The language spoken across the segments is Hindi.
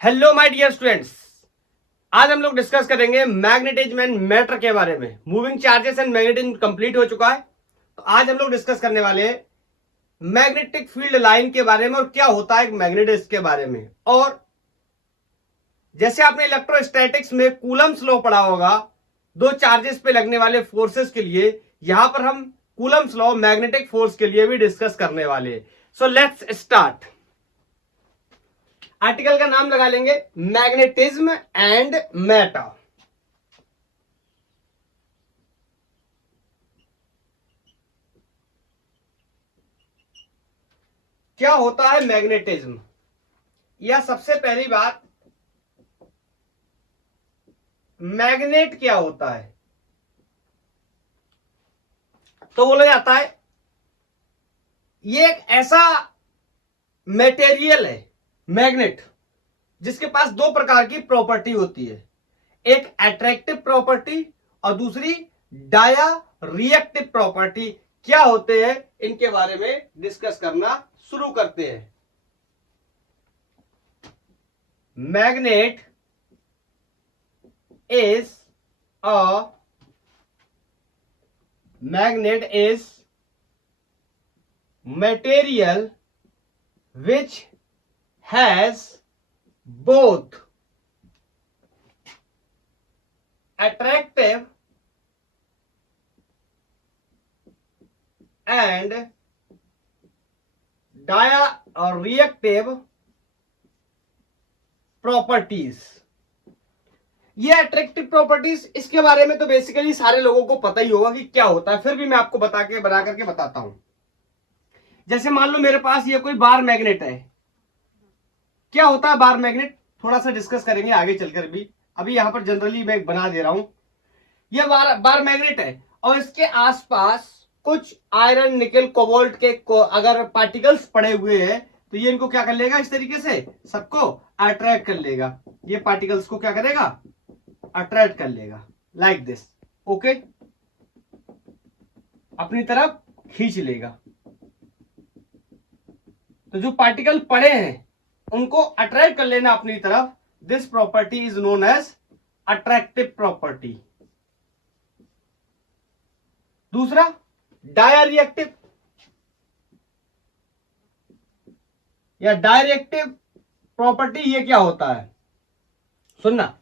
हेलो माय डियर स्टूडेंट्स, आज हम लोग डिस्कस करेंगे मैग्नेटिज्म एंड मैटर के बारे में। Moving charges and magnetism complete हो चुका है, तो आज हम लोग डिस्कस करने वाले हैं मैग्नेटिक फील्ड लाइन के बारे में और क्या होता है मैग्नेट इसके बारे में। और जैसे आपने इलेक्ट्रोस्टैटिक्स में कूलम्स लॉ पढ़ा होगा, दो चार्जेस पे लगने वाले फोर्सेस के लिए, यहां पर हम कूलम्स लॉ मैग्नेटिक फोर्स के लिए भी डिस्कस करने वाले हैं। So let's start. आर्टिकल का नाम लगा लेंगे मैग्नेटिज्म एंड मैटर। क्या होता है मैग्नेटिज्म? या सबसे पहली बात, मैग्नेट क्या होता है? तो बोला जाता है ये एक ऐसा मटेरियल है मैग्नेट जिसके पास दो प्रकार की प्रॉपर्टी होती है, एक अट्रैक्टिव प्रॉपर्टी और दूसरी डाया रिएक्टिव प्रॉपर्टी। क्या होते हैं इनके बारे में डिस्कस करना शुरू करते हैं। Magnet is material which has both attractive and dia or reactive properties। ये अट्रैक्टिव प्रॉपर्टीज, इसके बारे में तो बेसिकली सारे लोगों को पता ही होगा कि क्या होता है, फिर भी मैं आपको बना करके बताता हूं। जैसे मान लो मेरे पास ये कोई बार मैग्नेट है। क्या होता है बार मैग्नेट, थोड़ा सा डिस्कस करेंगे आगे चलकर भी, अभी यहां पर जनरली मैं बना दे रहा हूं। ये बार मैग्नेट है और इसके आसपास कुछ आयरन, निकल, कोबाल्ट के अगर पार्टिकल्स पड़े हुए हैं तो ये इनको क्या कर लेगा, इस तरीके से सबको अट्रैक्ट कर लेगा। ये पार्टिकल्स को क्या करेगा, अट्रैक्ट कर लेगा, लाइक दिस। ओके, अपनी तरफ खींच लेगा। तो जो पार्टिकल पड़े हैं उनको अट्रैक्ट कर लेना अपनी तरफ। This property is known as attractive property. दूसरा डायरिएक्टिव या डायरेक्टिव प्रॉपर्टी। ये क्या होता है सुनना,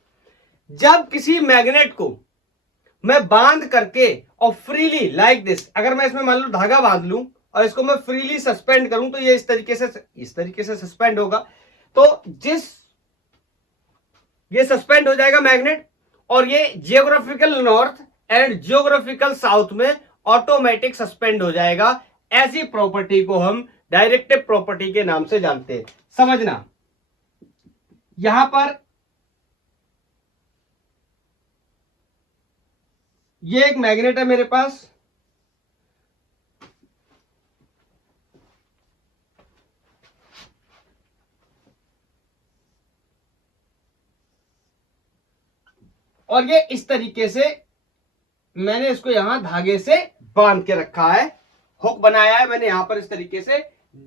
जब किसी मैग्नेट को मैं बांध करके और फ्रीली लाइक दिस, अगर मैं इसमें मान लो धागा बांध लूं और इसको मैं फ्रीली सस्पेंड करूं तो ये इस तरीके से सस्पेंड होगा। तो ये सस्पेंड हो जाएगा मैग्नेट, और ये geographical north and geographical south में ऑटोमेटिक सस्पेंड हो जाएगा। ऐसी प्रॉपर्टी को हम डायरेक्टिव प्रॉपर्टी के नाम से जानते हैं। समझना, यहां पर ये एक मैग्नेट है मेरे पास, और ये इस तरीके से मैंने इसको यहां धागे से बांध के रखा है, हुक बनाया है मैंने यहां पर, इस तरीके से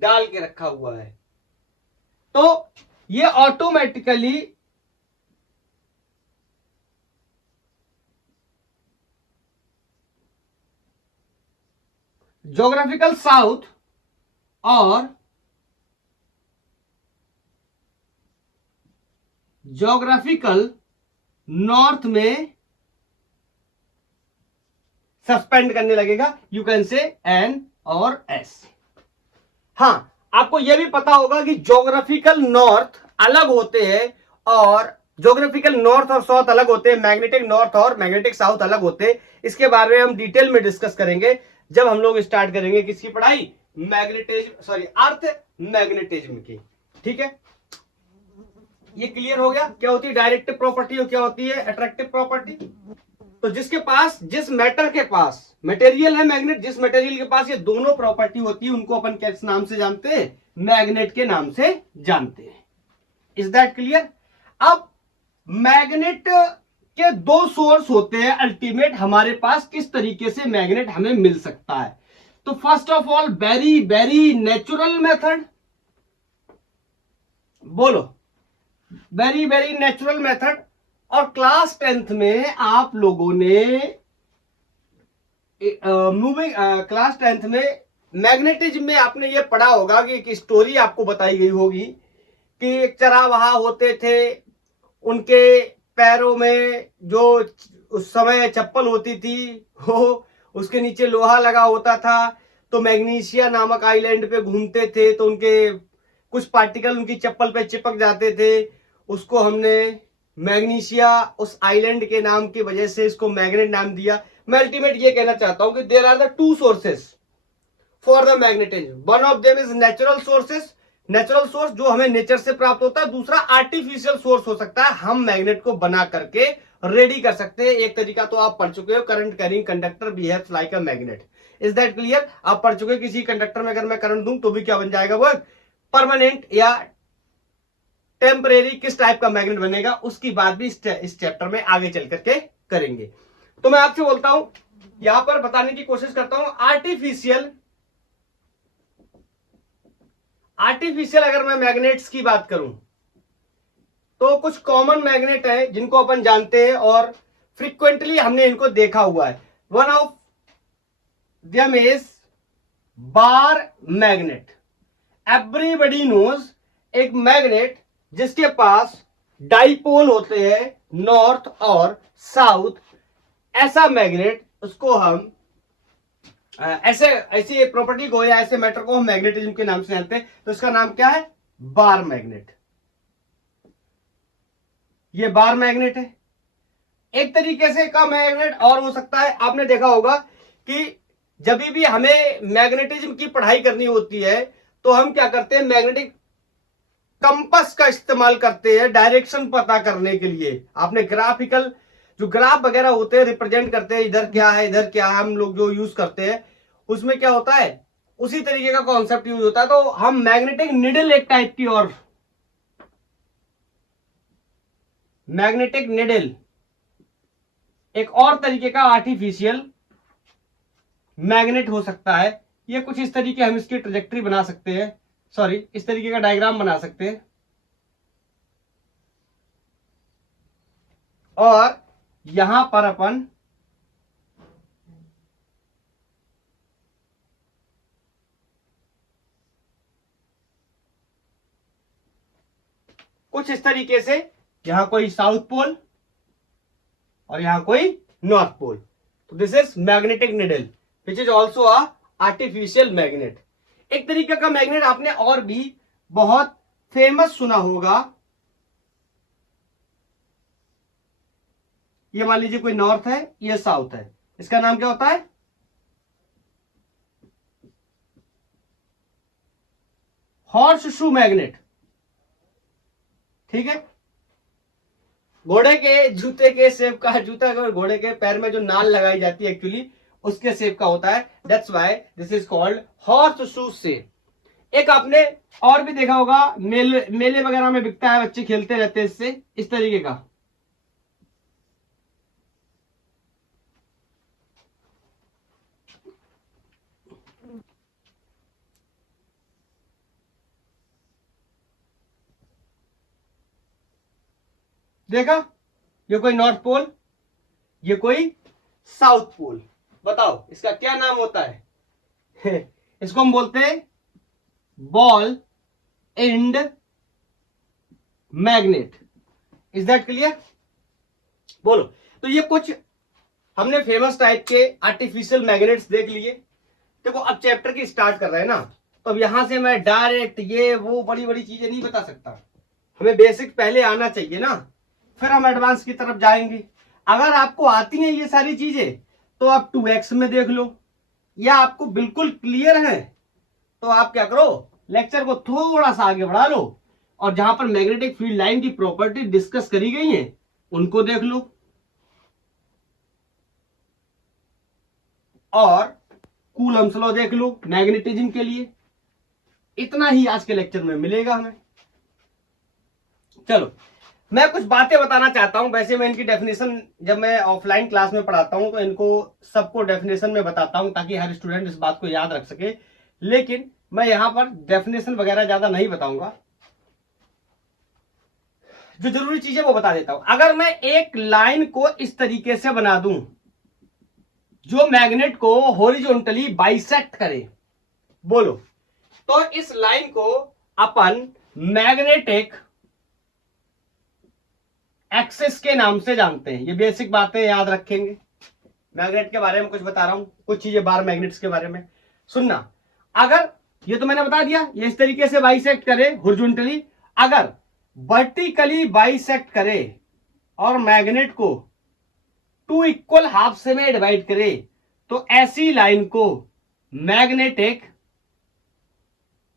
डाल के रखा हुआ है। तो ये ऑटोमेटिकली ज्योग्राफिकल साउथ और ज्योग्राफिकल नॉर्थ में सस्पेंड करने लगेगा। यू कैन से एन और एस। हां, आपको यह भी पता होगा कि ज्योग्राफिकल नॉर्थ अलग होते हैं और ज्योग्राफिकल नॉर्थ और साउथ अलग होते हैं, मैग्नेटिक नॉर्थ और मैग्नेटिक साउथ अलग होते हैं। इसके बारे में हम डिटेल में डिस्कस करेंगे जब हम लोग स्टार्ट करेंगे किसकी पढ़ाई, अर्थ मैग्नेटिज्म की। ठीक है, ये क्लियर हो गया क्या होती है डायरेक्टिव प्रॉपर्टी और क्या होती है अट्रैक्टिव प्रॉपर्टी। तो जिसके पास, जिस मैटर के पास मटेरियल है मैग्नेट, जिस मटेरियल के पास ये दोनों प्रॉपर्टी होती है उनको अपन किस नाम से जानते हैं, मैग्नेट के नाम से जानते हैं। Is that clear? अब मैग्नेट के दो सोर्स होते हैं अल्टीमेट, हमारे पास किस तरीके से मैग्नेट हमें मिल सकता है। तो first of all very very natural method, बोलो वेरी वेरी नेचुरल मेथड। और क्लास 10th में आप लोगों ने मूविंग क्लास 10th में मैग्नेटिज्म में आपने ये पढ़ा होगा कि एक स्टोरी आपको बताई गई होगी कि एक चरावाहा होते थे, उनके पैरों में जो उस समय चप्पल होती थी वो उसके नीचे लोहा लगा होता था। तो मैग्नीशिया नामक आइलैंड पे घूमते थे तो उनके कुछ पार्टिकल उनकी चप्पल पे चिपक जाते थे। उसको हमने मैग्नीशिया उस आइलैंड के नाम की वजह से इसको मैग्नेट नाम दिया। मैं अल्टीमेट ये कहना चाहता हूं कि there are the two sources for the magnetism. One of them is natural sources, natural source जो हमें नेचर से प्राप्त होता है। दूसरा आर्टिफिशियल सोर्स हो सकता है, हम मैग्नेट को बना करके रेडी कर सकते हैं। एक तरीका तो आप पढ़ चुके हो, current carrying conductor behaves like a magnet. Is that clear? आप पढ़ चुके किसी कंडक्टर में अगर मैं करंट दूं तो भी क्या बन जाएगा, वो परमानेंट या टेम्परेरी किस टाइप का मैग्नेट बनेगा, उसकी बात भी इस चैप्टर में आगे चल करके करेंगे। तो मैं आपसे बोलता हूं, यहां पर बताने की कोशिश करता हूं, आर्टिफिशियल अगर मैं मैग्नेट्स की बात करूं तो कुछ कॉमन मैग्नेट है जिनको अपन जानते हैं और फ्रीक्वेंटली हमने इनको देखा हुआ है। One of them is bar magnet. Everybody knows एक मैग्नेट जिसके पास डाइपोल होते हैं नॉर्थ और साउथ, ऐसा मैग्नेट उसको हम ऐसी प्रॉपर्टी को या ऐसे मैटर को हम मैग्नेटिज्म के नाम से जानते हैं। तो इसका नाम क्या है, बार मैग्नेट। ये बार मैग्नेट है। एक तरीके से का मैग्नेट और हो सकता है, आपने देखा होगा कि जब भी हमें मैग्नेटिज्म की पढ़ाई करनी होती है तो हम क्या करते हैं, मैग्नेटिक कंपास का इस्तेमाल करते हैं डायरेक्शन पता करने के लिए। आपने ग्राफिकल जो ग्राफ वगैरह होते हैं रिप्रेजेंट करते हैं, इधर क्या है इधर क्या है, हम लोग जो यूज करते हैं उसमें क्या होता है, उसी तरीके का कॉन्सेप्ट यूज होता है। तो हम मैग्नेटिक निडल एक टाइप की, और मैग्नेटिक निडल एक और तरीके का आर्टिफिशियल मैग्नेट हो सकता है। ये कुछ इस तरीके हम इसकी ट्रेजेक्ट्री बना सकते हैं, सॉरी इस तरीके का डायग्राम बना सकते हैं। और यहां पर अपन कुछ इस तरीके से, यहां कोई साउथ पोल और यहां कोई नॉर्थ पोल। तो this is magnetic needle which is also a artificial magnet. एक तरीके का मैग्नेट आपने और भी बहुत फेमस सुना होगा। ये मान लीजिए कोई नॉर्थ है, ये साउथ है, इसका नाम क्या होता है, हॉर्स शू मैग्नेट। ठीक है, घोड़े के जूते के शेप का, जूता अगर घोड़े के पैर में जो नाल लगाई जाती है एक्चुअली उसके शेप का होता है। That's why this is called horse shoe shape. एक आपने और भी देखा होगा, मेले वगैरह में बिकता है, बच्चे खेलते रहते हैं इससे, इस तरीके का। देखा, ये कोई नॉर्थ पोल, ये कोई साउथ पोल। बताओ इसका क्या नाम होता है? इसको हम बोलते हैं ball and magnet. Is that clear? बोलो। तो ये कुछ हमने फेमस टाइप के आर्टिफिशियल मैग्नेट्स देख लिए। देखो अब चैप्टर की स्टार्ट कर रहे हैं ना, तो अब यहां से मैं डायरेक्ट ये वो बड़ी बड़ी चीजें नहीं बता सकता। हमें बेसिक पहले आना चाहिए ना, फिर हम एडवांस की तरफ जाएंगे। अगर आपको आती हैं ये सारी चीजें तो आप 2x में देख लो, या आपको बिल्कुल क्लियर है तो आप क्या करो, लेक्चर को थोड़ा सा आगे बढ़ा लो और जहां पर मैग्नेटिक फील्ड लाइन की प्रॉपर्टी डिस्कस करी गई है उनको देख लो। और कूलम्स लॉ देख लो मैग्नेटिज्म के लिए। इतना ही आज के लेक्चर में मिलेगा हमें। चलो मैं कुछ बातें बताना चाहता हूं। वैसे मैं इनकी डेफिनेशन जब मैं ऑफलाइन क्लास में पढ़ाता हूं तो इनको सबको डेफिनेशन में बताता हूं ताकि हर स्टूडेंट इस बात को याद रख सके, लेकिन मैं यहां पर डेफिनेशन वगैरह ज्यादा नहीं बताऊंगा। जो जरूरी चीज है वो बता देता हूं। अगर मैं एक लाइन को इस तरीके से बना दूं जो मैग्नेट को हॉरिजॉन्टली बाइसेक्ट करे, बोलो, तो इस लाइन को अपन मैग्नेटिक एक्सिस के नाम से जानते हैं। ये बेसिक बातें याद रखेंगे। मैग्नेट के बारे में कुछ बता रहा हूं, कुछ चीजें बार मैग्नेट्स के बारे में सुनना। अगर ये तो मैंने बता दिया, ये इस तरीके से बाइसेक्ट करे हॉरिजॉन्टली, अगर वर्टिकली बाइसेक्ट करे और मैग्नेट को 2 इक्वल हाफ से में डिवाइड करे, तो ऐसी लाइन को मैग्नेटिक,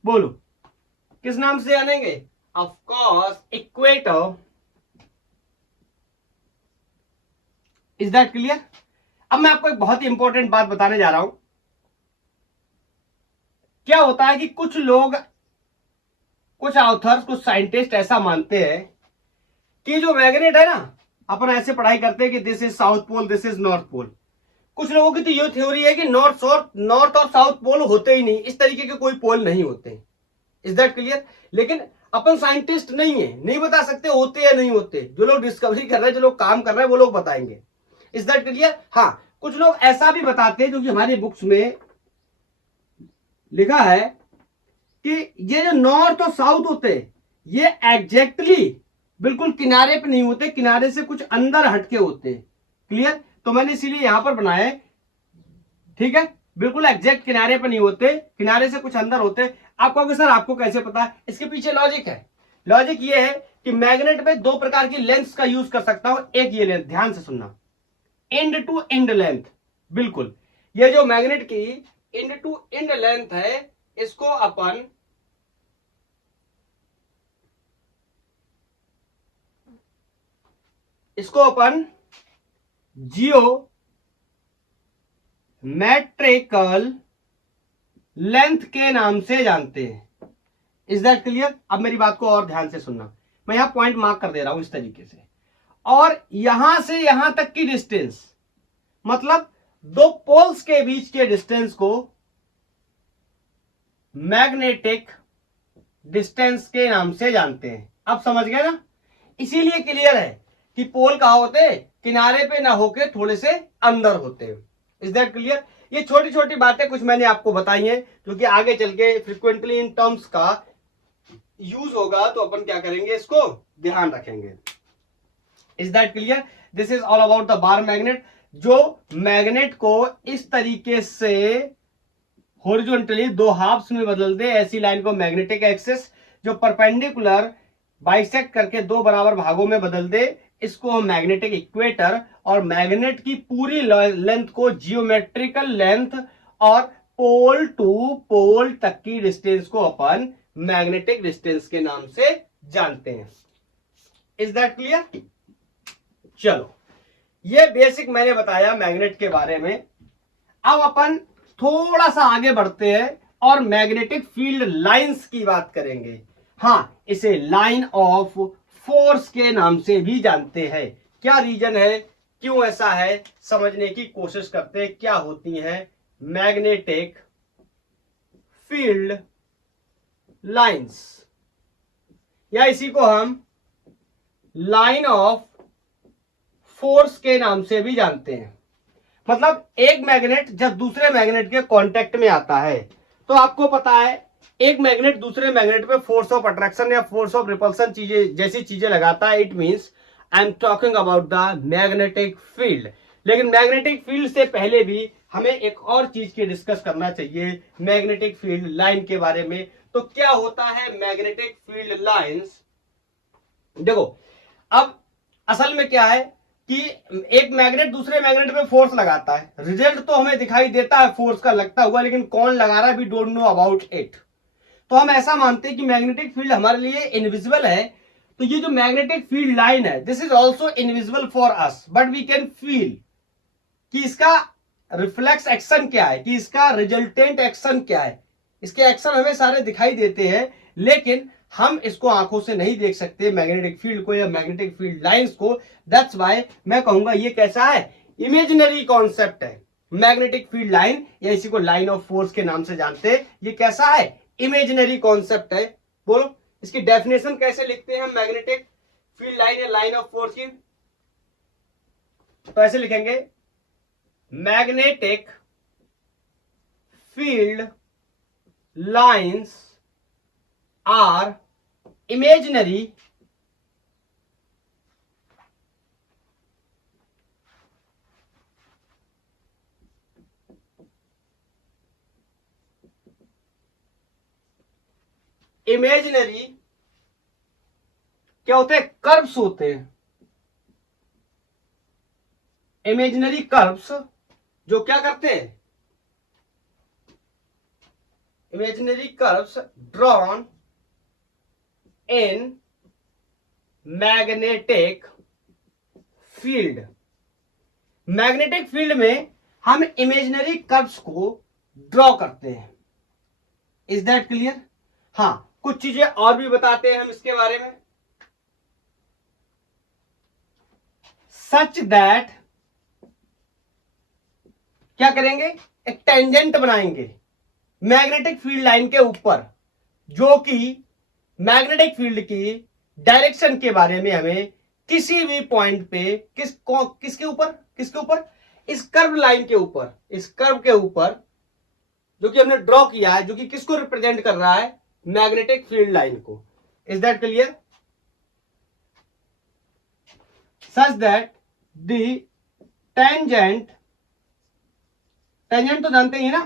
बोलो, किस नाम से जानेंगे? Of course equator. Is that clear? अब मैं आपको एक बहुत ही इंपॉर्टेंट बात बताने जा रहा हूं। क्या होता है कि कुछ लोग, कुछ ऑथर्स, कुछ साइंटिस्ट ऐसा मानते हैं कि जो मैग्नेट है ना, अपन ऐसे पढ़ाई करते हैं कि this is south pole, this is north pole. कुछ लोगों की तो ये थ्योरी है कि नॉर्थ और साउथ पोल होते ही नहीं, इस तरीके के कोई पोल नहीं होते। Is that clear? लेकिन अपन साइंटिस्ट नहीं है, नहीं बता सकते होते या नहीं होते। जो लोग डिस्कवरी कर रहे हैं, जो लोग काम कर रहे हैं, वो लोग बताएंगे। Is that clear? हाँ, कुछ लोग ऐसा भी बताते हैं, जो कि हमारी बुक्स में लिखा है कि ये जो नॉर्थ और साउथ होते हैं, ये एग्जैक्टली बिल्कुल किनारे पे नहीं होते, किनारे से कुछ अंदर हटके होते हैं। क्लियर? तो मैंने इसीलिए यहां पर बनाया है, ठीक है? बिल्कुल एग्जैक्ट किनारे पे नहीं होते, किनारे से कुछ अंदर होते। आप कहोगे सर आपको कैसे पता? इसके पीछे लॉजिक है। लॉजिक ये है कि मैग्नेट में 2 प्रकार की लेंथ का यूज कर सकता हूं। एक ये लेंथ, ध्यान से सुनना, एंड टू एंड लेंथ। बिल्कुल, ये जो मैग्नेट की एंड टू एंड लेंथ है, इसको अपन जियोमेट्रिकल लेंथ के नाम से जानते हैं। Is that clear? अब मेरी बात को और ध्यान से सुनना, मैं यहां पॉइंट मार्क कर दे रहा हूं इस तरीके से। और यहां से यहां तक की डिस्टेंस, मतलब 2 पोल्स के बीच के डिस्टेंस को मैग्नेटिक डिस्टेंस के नाम से जानते हैं। अब समझ गए ना? इसीलिए क्लियर है कि पोल कहां होते? किनारे पे ना होके थोड़े से अंदर होते हैं। Is that clear? ये छोटी छोटी बातें कुछ मैंने आपको बताई हैं, जो कि आगे चल के फ्रिक्वेंटली इन टर्म्स का यूज होगा, तो अपन क्या करेंगे, इसको ध्यान रखेंगे। Is that clear? This is all about the bar magnet, जो मैग्नेट को इस तरीके से हॉरिजॉन्टली 2 हाफ्स में बदल दे। ऐसी लाइन को मैग्नेटिक एक्सिस, जो परपेंडिकुलर बाइसेक्ट करके 2 बराबर भागों में बदल दे, इसको हम मैग्नेटिक इक्वेटर, और मैग्नेट की पूरी लेंथ को जियोमेट्रिकल लेंथ, और पोल टू पोल तक की डिस्टेंस को अपन मैग्नेटिक डिस्टेंस के नाम से जानते हैं। Is that clear? चलो, ये बेसिक मैंने बताया मैग्नेट के बारे में। अब अपन थोड़ा सा आगे बढ़ते हैं और मैग्नेटिक फील्ड लाइंस की बात करेंगे। हां, इसे लाइन ऑफ फोर्स के नाम से भी जानते हैं। क्या रीजन है, क्यों ऐसा है, समझने की कोशिश करते हैं। क्या होती है मैग्नेटिक फील्ड लाइंस, या इसी को हम लाइन ऑफ फोर्स के नाम से भी जानते हैं। मतलब एक मैग्नेट जब दूसरे मैग्नेट के कांटेक्ट में आता है, तो आपको पता है एक मैग्नेट दूसरे मैग्नेट पे फोर्स ऑफ अट्रैक्शन या फोर्स ऑफ रिपल्सन चीजें जैसी चीजें लगाता है। It means I am talking about the magnetic field. लेकिन मैग्नेटिक फील्ड से पहले भी हमें एक और चीज की डिस्कस करना चाहिए, मैग्नेटिक फील्ड लाइन के बारे में। तो क्या होता है मैग्नेटिक फील्ड लाइंस? देखो, अब असल में क्या है कि एक मैग्नेट दूसरे मैग्नेट पे फोर्स लगाता है, रिजल्ट तो हमें दिखाई देता है फोर्स का लगता हुआ, लेकिन कौन लगा रहा है we don't know about it. तो हम ऐसा मानते हैं कि मैग्नेटिक फील्ड हमारे लिए इनविजिबल है। तो ये जो मैग्नेटिक फील्ड लाइन है, this is also invisible for us, but we can feel कि इसका रिफ्लेक्स एक्शन क्या है, कि इसका रिजल्टेंट एक्शन क्या है। इसके एक्शन हमें सारे दिखाई देते हैं, लेकिन हम इसको आंखों से नहीं देख सकते मैग्नेटिक फील्ड को या मैग्नेटिक फील्ड लाइंस को। दैट्स व्हाई मैं कहूंगा ये कैसा है, इमेजिनरी कॉन्सेप्ट है मैग्नेटिक फील्ड लाइन, या इसी को लाइन ऑफ फोर्स के नाम से जानते हैं। ये कैसा है, इमेजिनरी कॉन्सेप्ट है। बोलो, इसकी डेफिनेशन कैसे लिखते हैं हम मैग्नेटिक फील्ड लाइन या लाइन ऑफ फोर्स की, तो ऐसे लिखेंगे magnetic field lines are imaginary imaginary क्या होते हैं, कर्व्स होते हैं। इमेजिनरी कर्व्स जो क्या करते हैं, imaginary curves drawn in magnetic field. Magnetic field में हम इमेजिनरी कर्व्स को ड्रॉ करते हैं। Is that clear? हाँ, कुछ चीजें और भी बताते हैं हम इसके बारे में। सच दैट क्या करेंगे, एक टेंजेंट बनाएंगे मैग्नेटिक फील्ड लाइन के ऊपर, जो कि मैग्नेटिक फील्ड की डायरेक्शन के बारे में हमें किसी भी पॉइंट पे किसके ऊपर इस कर्व लाइन के ऊपर, इस कर्व के ऊपर जो कि हमने ड्रॉ किया है, जो कि किसको रिप्रेजेंट कर रहा है, मैग्नेटिक फील्ड लाइन को। Is that clear? Such that the tangent, tangent तो जानते ही ना,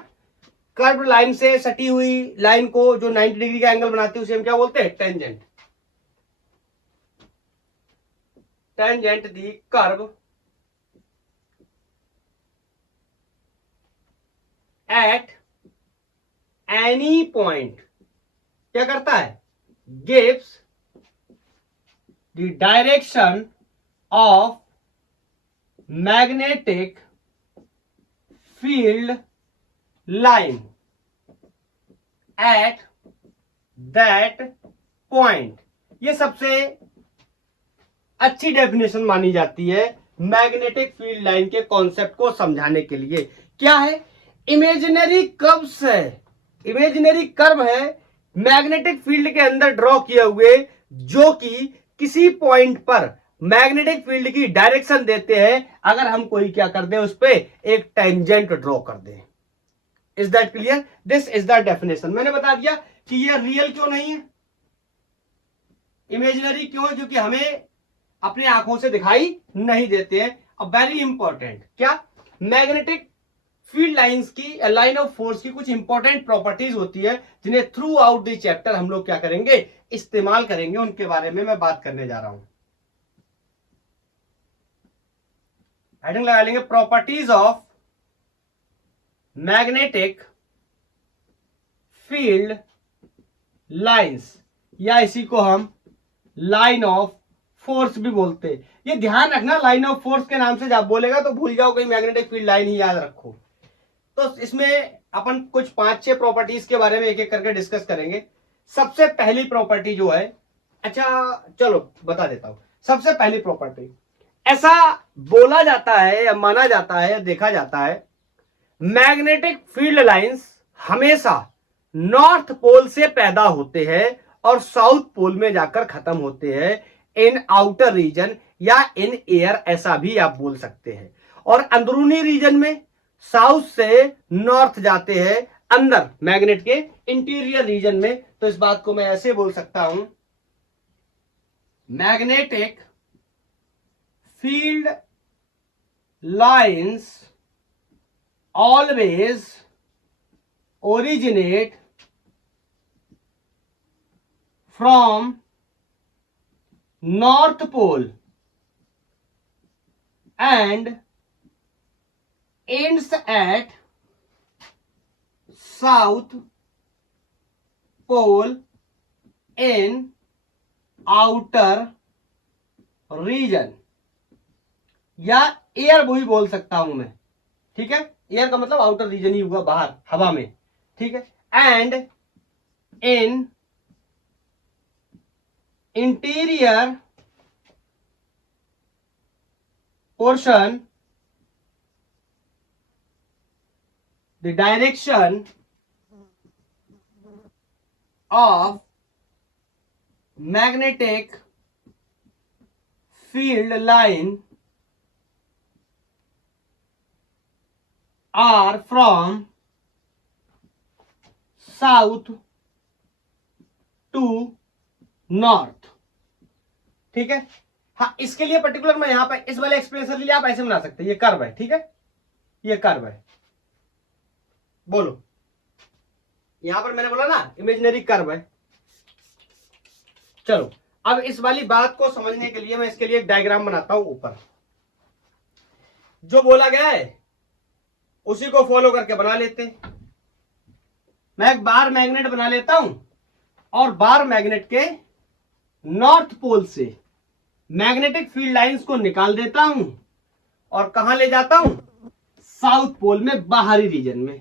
कर्व लाइन से सटी हुई लाइन को जो 90 डिग्री का एंगल बनाती है उसे हम क्या बोलते हैं, tangent. Tangent the curve at any point क्या करता है, gives the direction of magnetic field line at that point. ये सबसे अच्छी डेफिनेशन मानी जाती है मैग्नेटिक फील्ड लाइन के कॉन्सेप्ट को समझाने के लिए। क्या है, इमेजिनरी कर्व्स है, इमेजिनरी कर्व है मैग्नेटिक फील्ड के अंदर ड्रॉ किए हुए, जो कि किसी पॉइंट पर मैग्नेटिक फील्ड की डायरेक्शन देते हैं अगर हम कोई क्या कर दें, उस पर एक टेंजेंट ड्रॉ कर दें। Is that clear? This is the definition. मैंने बता दिया कि ये रियल क्यों नहीं है, इमेजिनरी क्यों है, क्योंकि हमें अपनी आंखों से दिखाई नहीं देते हैं। अब वेरी इंपॉर्टेंट, क्या मैग्नेटिक फील्ड लाइंस की, लाइन ऑफ फोर्स की कुछ इंपॉर्टेंट प्रॉपर्टीज होती है जिन्हें थ्रू आउट द चैप्टर हम लोग क्या करेंगे, इस्तेमाल करेंगे, उनके बारे में मैं बात करने जा रहा हूं। हेडिंग लगा लेंगे properties of magnetic field lines, या इसी को हम लाइन ऑफ फोर्स भी बोलते हैं। ये ध्यान रखना, लाइन ऑफ फोर्स के नाम से जब बोलेगा तो भूल जाओ, कहीं मैग्नेटिक फील्ड लाइन ही याद रखो। तो इसमें अपन कुछ 5-6 प्रॉपर्टीज के बारे में एक एक करके डिस्कस करेंगे। सबसे पहली प्रॉपर्टी जो है, अच्छा चलो बता देता हूं। सबसे पहली प्रॉपर्टी, ऐसा बोला जाता है या माना जाता है या देखा जाता है, मैग्नेटिक फील्ड लाइंस हमेशा नॉर्थ पोल से पैदा होते हैं और साउथ पोल में जाकर खत्म होते हैं, इन आउटर रीजन या इन एयर, ऐसा भी आप बोल सकते हैं। और अंदरूनी रीजन में साउथ से नॉर्थ जाते हैं, अंदर मैग्नेट के इंटीरियर रीजन में। तो इस बात को मैं ऐसे बोल सकता हूं, magnetic field lines always originate from North Pole and ends at South Pole in outer region, या एयर भी बोल सकता हूं मैं, ठीक है। एयर का मतलब आउटर रीजन ही हुआ, बाहर हवा में, ठीक है। And in interior portion the direction of magnetic field line are from south to north। ठीक है, हाँ इसके लिए पर्टिकुलर मैं यहां पे इस वाले एक्सप्रेशन के लिए आप ऐसे बना सकते हैं, ये कर्व है, ठीक है, ये कर्व है। बोलो, यहां पर मैंने बोला ना इमेजिनरी कर्व है। चलो अब इस वाली बात को समझने के लिए मैं इसके लिए एक डायग्राम बनाता हूं। ऊपर जो बोला गया है उसी को फॉलो करके बना लेते हैं। मैं एक बार मैग्नेट बना लेता हूं और बार मैग्नेट के नॉर्थ पोल से मैग्नेटिक फील्ड लाइंस को निकाल देता हूं और कहां ले जाता हूं, साउथ पोल में, बाहरी रीजन में।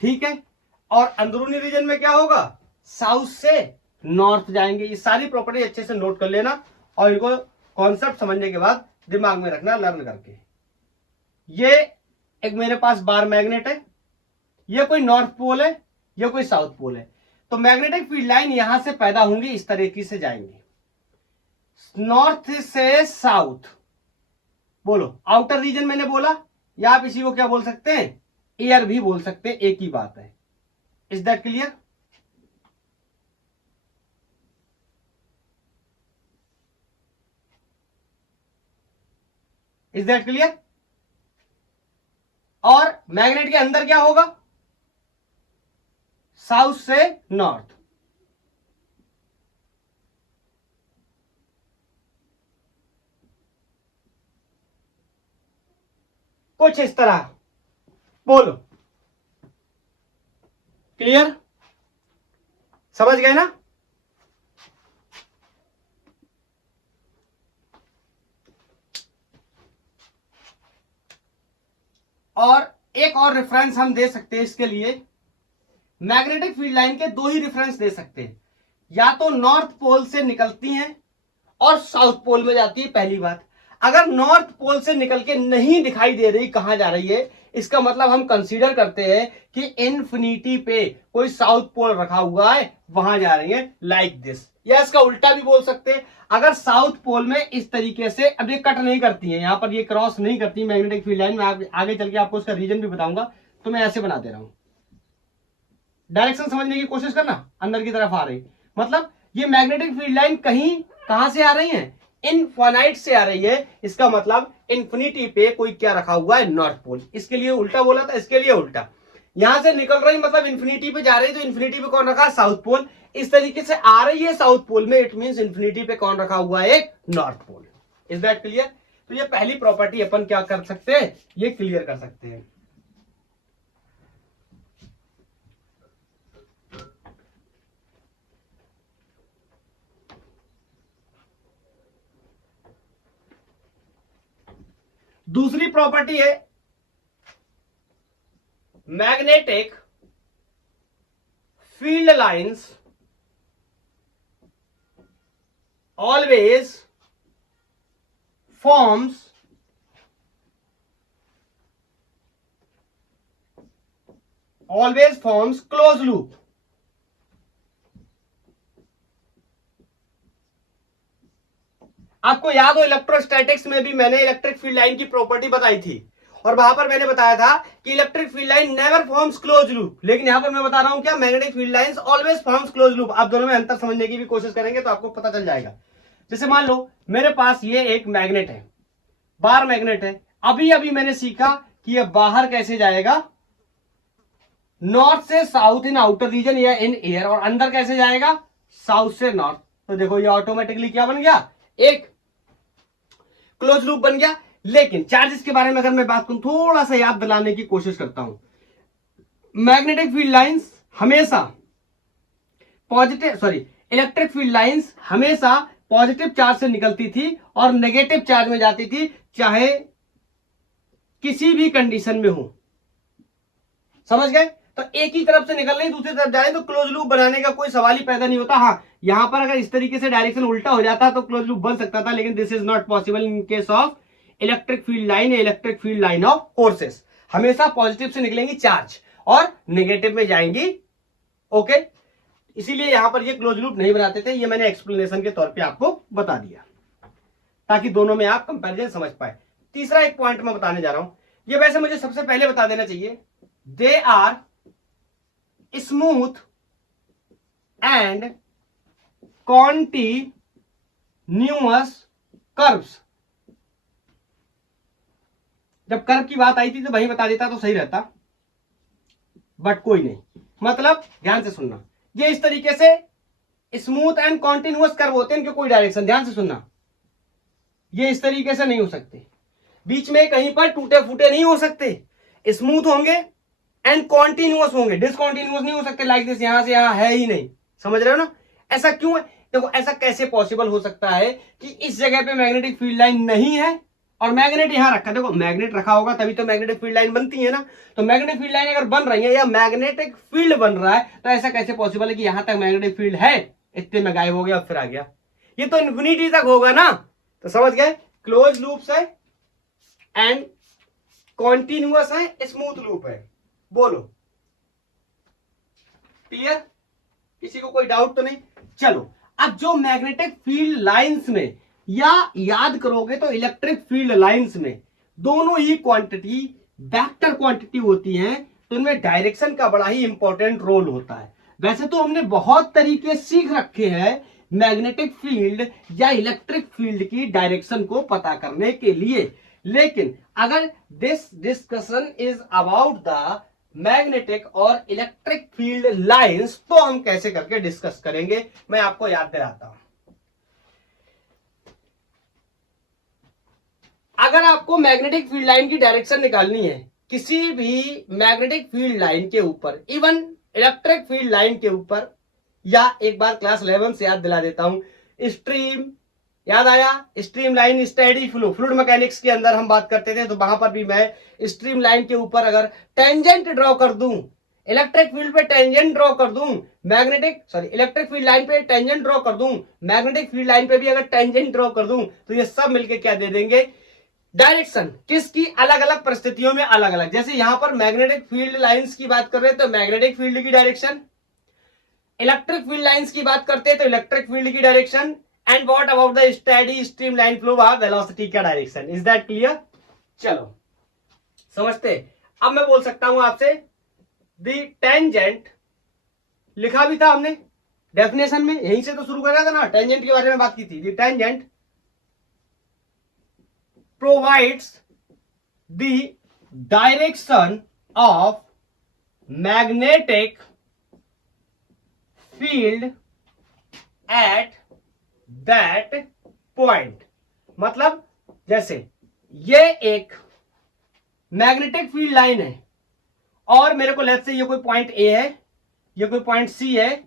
ठीक है, और अंदरूनी रीजन में क्या होगा, साउथ से नॉर्थ जाएंगे। ये सारी प्रॉपर्टी अच्छे से नोट कर लेना और इनको कॉन्सेप्ट समझने के बाद दिमाग में रखना लर्न करके। ये एक मेरे पास बार मैग्नेट है, ये कोई नॉर्थ पोल है, ये कोई साउथ पोल है। तो मैग्नेटिक फील्ड लाइन यहां से पैदा होंगी, इस तरीके से जाएंगे नॉर्थ से साउथ। बोलो, आउटर रीजन मैंने बोला, या आप इसी को क्या बोल सकते हैं, एयर भी बोल सकते हैं, एक ही बात है। Is that clear? Is that clear? और मैग्नेट के अंदर क्या होगा, साउथ से नॉर्थ। कुछ इस तरह। बोलो, क्लियर? समझ गए ना? और एक और रेफरेंस हम दे सकते हैं इसके लिए। मैग्नेटिक फील्ड लाइन के दो ही रेफरेंस दे सकते हैं, या तो नॉर्थ पोल से निकलती हैं और साउथ पोल में जाती है। पहली बात, अगर नॉर्थ पोल से निकल के नहीं दिखाई दे रही कहां जा रही है, इसका मतलब हम कंसीडर करते हैं कि इन्फिनिटी पे कोई साउथ पोल रखा हुआ है, वहां जा रही है, लाइक दिस। या इसका उल्टा भी बोल सकते हैं, अगर साउथ पोल में इस तरीके से, अब ये कट नहीं करती है, यहां पर ये क्रॉस नहीं करती मैग्नेटिक फील्ड लाइन। मैं आगे चल के आपको उसका रीजन भी बताऊंगा, तो मैं ऐसे बना दे रहा हूं। डायरेक्शन समझने की कोशिश करना, अंदर की तरफ आ रही, मतलब ये मैग्नेटिक फील्ड लाइन कहीं कहां से आ रही है, इनफाइनाइट से आ रही है। इसका मतलब इन्फिनिटी पे कोई क्या रखा हुआ है, नॉर्थ पोल। इसके लिए उल्टा बोला था, इसके लिए उल्टा। यहां से निकल रही मतलब इन्फिनिटी पे जा रही, तो इन्फिनिटी पे कौन रखा, साउथ पोल। इस तरीके से आ रही है साउथ पोल में, इट मींस इन्फिनिटी पे कौन रखा हुआ है, एक north pole. Is that clear? तो ये पहली प्रॉपर्टी अपन क्या कर सकते हैं, ये क्लियर कर सकते हैं। दूसरी प्रॉपर्टी है magnetic field lines always forms close loop. आपको याद हो, इलेक्ट्रोस्टैटिक्स में भी मैंने इलेक्ट्रिक फील्ड लाइन की प्रॉपर्टी बताई थी, और वहां पर मैंने बताया था कि electric field line never forms close loop. लेकिन यहां पर मैं बता रहा हूं क्या, magnetic field lines always forms close loop. आप दोनों में अंतर समझने की भी कोशिश करेंगे तो आपको पता चल जाएगा। जैसे मान लो मेरे पास ये एक मैग्नेट है, बार मैग्नेट है। अभी अभी मैंने सीखा कि ये बाहर कैसे जाएगा, नॉर्थ से साउथ इन आउटर रीजन या इन एयर, और अंदर कैसे जाएगा, साउथ से नॉर्थ। तो देखो ये ऑटोमेटिकली क्या बन गया, एक क्लोज लूप बन गया। लेकिन चार्जेस के बारे में अगर मैं बात करूं, थोड़ा सा याद दिलाने की कोशिश करता हूं। मैग्नेटिक फील्ड लाइंस हमेशा इलेक्ट्रिक फील्ड लाइंस हमेशा पॉजिटिव चार्ज से निकलती थी और नेगेटिव चार्ज में जाती थी, चाहे किसी भी कंडीशन में हो। समझ गए? तो एक ही तरफ से निकल रही दूसरी तरफ जा रही, तो क्लोज लूप बनाने का कोई सवाल ही पैदा नहीं होता। हाँ, यहां पर अगर इस तरीके से डायरेक्शन उल्टा हो जाता तो क्लोज लूप बन सकता था, लेकिन this is not possible in case of electric field line. Electric field line of forces हमेशा पॉजिटिव से निकलेंगी चार्ज और नेगेटिव में जाएंगी। ओके, इसीलिए यहां पर ये क्लोज लूप नहीं बनाते थे। ये मैंने एक्सप्लेनेशन के तौर पे आपको बता दिया। ताकि दोनों में आप कंपैरिजन समझ पाए। तीसरा एक पॉइंट मैं बताने जा रहा हूं, ये वैसे मुझे सबसे पहले बता देना चाहिए, they are smooth and continuous curves. जब कर्व की बात आई थी तो वही बता देता तो सही रहता, बट कोई नहीं। मतलब ध्यान से सुनना, ये इस तरीके से स्मूथ एंड कॉन्टिन्यूअस कर्व होते हैं, इनके कोई डायरेक्शन, ध्यान से सुनना, ये इस तरीके से नहीं हो सकते, बीच में कहीं पर टूटे फूटे नहीं हो सकते, स्मूथ होंगे एंड कॉन्टिन्यूअस होंगे, डिसकॉन्टिन्यूअस नहीं हो सकते लाइक दिस, यहां से यहां है ही नहीं। समझ रहे हो ना? ऐसा क्यों है? देखो ऐसा कैसे पॉसिबल हो सकता है कि इस जगह पे मैग्नेटिक फील्ड लाइन नहीं है और मैग्नेट यहां रखा, देखो मैग्नेट रखा होगा तभी तो मैग्नेटिक फील्ड लाइन बनती है ना, तो मैग्नेटिक फील्ड लाइन अगर बन रही है या मैग्नेटिक फील्ड बन रहा है तो ऐसा कैसे पॉसिबल है कि यहां तक मैग्नेटिक फील्ड है, इतने में गायब हो गया और फिर आ गया? ये तो इन्फिनिटी तक होगा ना। तो समझ गए, क्लोज लूप्स है एंड कॉन्टिन्यूअस है, स्मूथ लूप है। बोलो क्लियर? किसी को कोई डाउट तो नहीं? चलो अब जो मैग्नेटिक फील्ड लाइंस में, या याद करोगे तो इलेक्ट्रिक फील्ड लाइंस में दोनों ही क्वांटिटी वेक्टर क्वांटिटी होती हैं, तो इनमें डायरेक्शन का बड़ा ही इंपॉर्टेंट रोल होता है। वैसे तो हमने बहुत तरीके सीख रखे हैं मैग्नेटिक फील्ड या इलेक्ट्रिक फील्ड की डायरेक्शन को पता करने के लिए, लेकिन अगर this discussion is about the magnetic और इलेक्ट्रिक फील्ड लाइंस तो हम कैसे करके डिस्कस करेंगे, मैं आपको याद दिलाता हूं। अगर आपको मैग्नेटिक फील्ड लाइन की डायरेक्शन निकालनी है किसी भी मैग्नेटिक फील्ड लाइन के ऊपर, इवन इलेक्ट्रिक फील्ड लाइन के ऊपर, या एक बार क्लास 11 से याद दिला देता हूं, स्ट्रीम याद आया, stream line, steady flow, fluid mechanics के अंदर हम बात करते थे, तो वहां पर भी मैं स्ट्रीम लाइन के ऊपर अगर टेंजेंट ड्रॉ कर दूं, इलेक्ट्रिक फील्ड पे टेंजेंट ड्रॉ कर दूं, इलेक्ट्रिक फील्ड लाइन पे टेंजेंट ड्रॉ कर दूं, मैग्नेटिक फील्ड लाइन पे भी अगर टेंजेंट ड्रॉ कर दूं, तो ये सब मिलके क्या दे देंगे? डायरेक्शन। किसकी? अलग अलग परिस्थितियों में अलग अलग। जैसे यहां पर मैग्नेटिक फील्ड लाइंस की बात कर रहे हैं तो मैग्नेटिक फील्ड की डायरेक्शन, इलेक्ट्रिक फील्ड लाइंस की बात करते हैं तो इलेक्ट्रिक फील्ड की direction, and what about the steady stream line flow, वहां वेलोसिटी का डायरेक्शन। Is that clear? चलो समझते। अब मैं बोल सकता हूं आपसे, द टेंजेंट, लिखा भी था हमने डेफिनेशन में, यहीं से तो शुरू कर रहा था ना, टेंजेंट के बारे में बात की थी। The tangent provides the direction of magnetic field at that point। मतलब जैसे ये एक मैग्नेटिक फील्ड लाइन है और मेरे को लेट्स से ये कोई पॉइंट ए है, ये कोई पॉइंट सी है,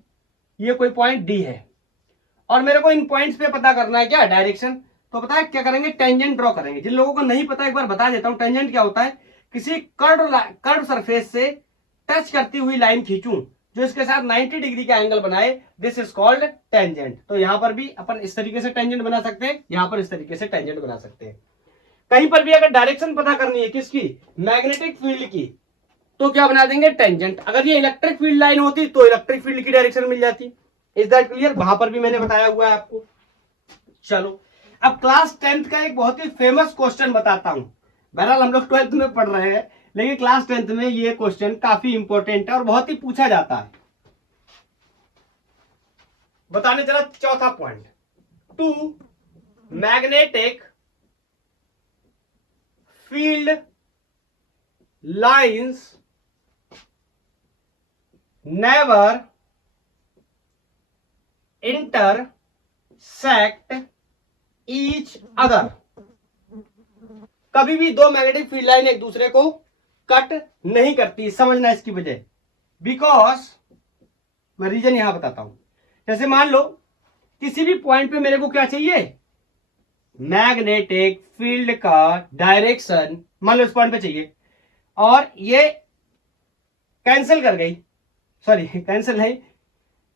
ये कोई पॉइंट डी है, और मेरे को इन पॉइंट्स पे पता करना है क्या? डायरेक्शन। तो पता है क्या करेंगे? टेंजेंट ड्रॉ करेंगे। जिन लोगों को नहीं पता एक बार बता देता हूं, टेंजेंट क्या होता है? किसी कर्व सरफेस से टच करती हुई लाइन खींचूं जो इसके साथ 90 डिग्री का एंगल बनाए, दिस इज कॉल्ड टेंजेंट। तो यहां पर भी अपन इस तरीके से टेंजेंट बना सकते हैं, यहां पर इस तरीके से टेंजेंट बना सकते हैं। कहीं पर भी अगर डायरेक्शन पता करनी है किसकी? मैग्नेटिक फील्ड की, तो क्या बना देंगे? टेंजेंट। अगर ये इलेक्ट्रिक फील्ड लाइन होती तो इलेक्ट्रिक फील्ड की डायरेक्शन मिल जाती। Is that clear? वहां पर भी मैंने बताया हुआ है आपको। चलो अब क्लास 10th का एक बहुत ही फेमस क्वेश्चन बताता हूं। बहरहाल हम लोग 12th में पढ़ रहे हैं, लेकिन क्लास 10th में ये क्वेश्चन काफी इंपॉर्टेंट है और बहुत ही पूछा जाता है। बताने चला चौथा point, two magnetic field lines never intersect each other. कभी भी दो मैग्नेटिक फील्ड लाइन एक दूसरे को कट नहीं करती। समझना इसकी वजह, बिकॉज मैं रीजन यहां बताता हूं। जैसे मान लो किसी भी पॉइंट पे मेरे को क्या चाहिए? मैग्नेटिक फील्ड का डायरेक्शन मान लो इस पॉइंट पे चाहिए, और ये कैंसिल कर गई, सॉरी कैंसिल नहीं,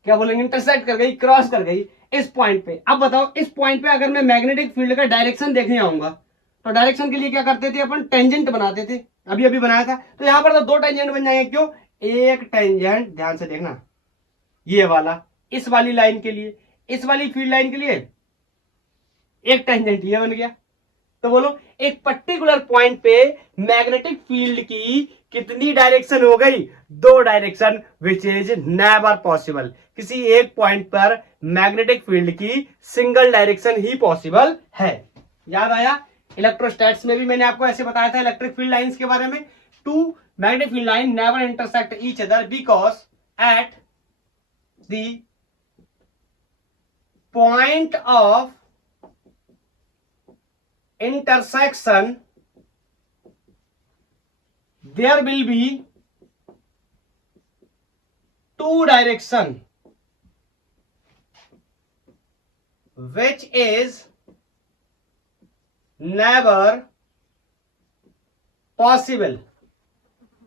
क्या बोलेंगे, इंटरसेक्ट कर गई, क्रॉस कर गई इस पॉइंट पे। अब बताओ इस पॉइंट पे अगर मैं मैग्नेटिक फील्ड का डायरेक्शन देखने आऊंगा तो डायरेक्शन के लिए क्या करते थे अपन? टेंजेंट बनाते थे, अभी अभी बनाया था। तो यहां पर तो दो टेंजेंट बन जाएंगे। क्यों? एक टेंजेंट, ध्यान से देखना, ये वाला इस वाली लाइन के लिए, इस वाली फील्ड लाइन के लिए एक टेंजेंट ये बन गया। तो बोलो एक पर्टिकुलर पॉइंट पे मैग्नेटिक फील्ड की कितनी डायरेक्शन हो गई? 2 direction, which is never possible. किसी एक पॉइंट पर मैग्नेटिक फील्ड की सिंगल डायरेक्शन ही पॉसिबल है। याद आया? इलेक्ट्रोस्टैट्स में भी मैंने आपको ऐसे बताया था इलेक्ट्रिक फील्ड लाइंस के बारे में। 2 magnetic field line never intersect each other because at the point of intersection there will be 2 direction which is never possible।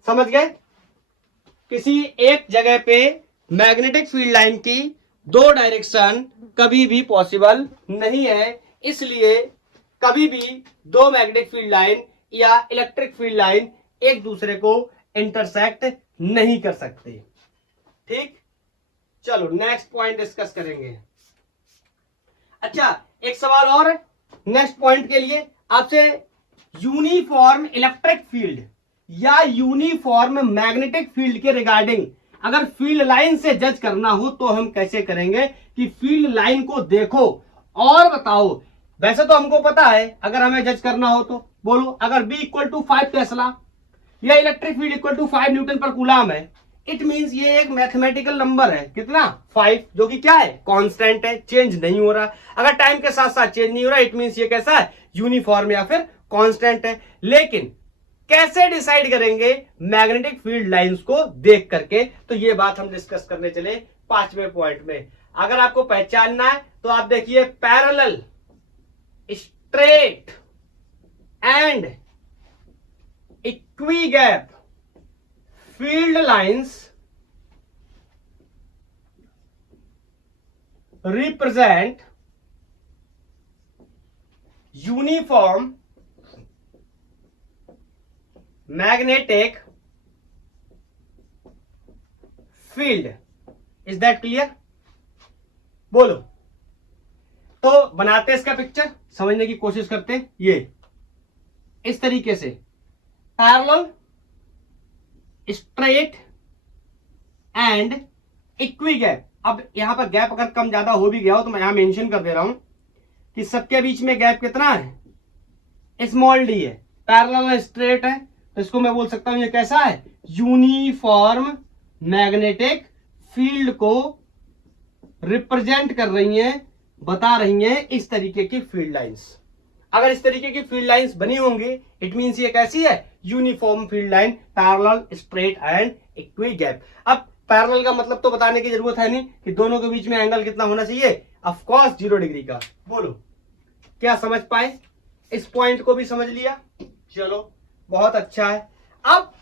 समझ गए? किसी एक जगह पे मैग्नेटिक फील्ड लाइन की 2 डायरेक्शन कभी भी पॉसिबल नहीं है, इसलिए कभी भी 2 मैग्नेटिक फील्ड लाइन या इलेक्ट्रिक फील्ड लाइन एक दूसरे को इंटरसेक्ट नहीं कर सकते। ठीक, चलो नेक्स्ट पॉइंट डिस्कस करेंगे। अच्छा, एक सवाल और नेक्स्ट पॉइंट के लिए आपसे, यूनिफॉर्म इलेक्ट्रिक फील्ड या यूनिफॉर्म मैग्नेटिक फील्ड के रिगार्डिंग अगर फील्ड लाइन से जज करना हो तो हम कैसे करेंगे कि फील्ड लाइन को देखो और बताओ। वैसे तो हमको पता है अगर हमें जज करना हो तो बोलो, अगर B इक्वल टू 5 टेस्ला या electric field equal to 5 newton per coulomb है, इट मींस ये एक मैथमेटिकल नंबर है, कितना? 5, जो कि क्या है? कांस्टेंट है, चेंज नहीं हो रहा। अगर टाइम के साथ साथ चेंज नहीं हो रहा, इट मींस ये कैसा है? यूनिफॉर्म या फिर कांस्टेंट है। लेकिन कैसे डिसाइड करेंगे मैग्नेटिक फील्ड लाइंस को देख करके? तो ये बात हम डिस्कस करने चले 5वें पॉइंट में। अगर आपको पहचानना है तो आप देखिए, parallel, straight and equigap field lines represent uniform magnetic field. Is that clear? बोलो। तो बनाते हैं इसका पिक्चर, समझने की कोशिश करते हैं। ये इस तरीके से पैरेलल, स्ट्रेट एंड इक्विगैप। अब यहां पर गैप अगर कम ज्यादा हो भी गया हो तो मैं यहां मेंशन कर दे रहा हूं कि सबके बीच में गैप कितना है? स्मॉल डी है। पैरेलल स्ट्रेट है तो इसको मैं बोल सकता हूं ये कैसा है? यूनिफॉर्म मैग्नेटिक फील्ड को रिप्रेजेंट कर रही हैं, बता रही हैं इस तरीके की फील्ड लाइंस। अगर इस तरीके की फील्ड लाइंस बनी होंगी, इट मींस ये कैसी है? Uniform field line, parallel, straight and equigap. अब पैरेलल का मतलब तो बताने की जरूरत है नहीं कि दोनों के बीच में एंगल कितना होना चाहिए? ऑफ कोर्स 0 डिग्री का। बोलो, क्या समझ पाए? इस पॉइंट को भी समझ लिया? चलो, बहुत अच्छा है। अब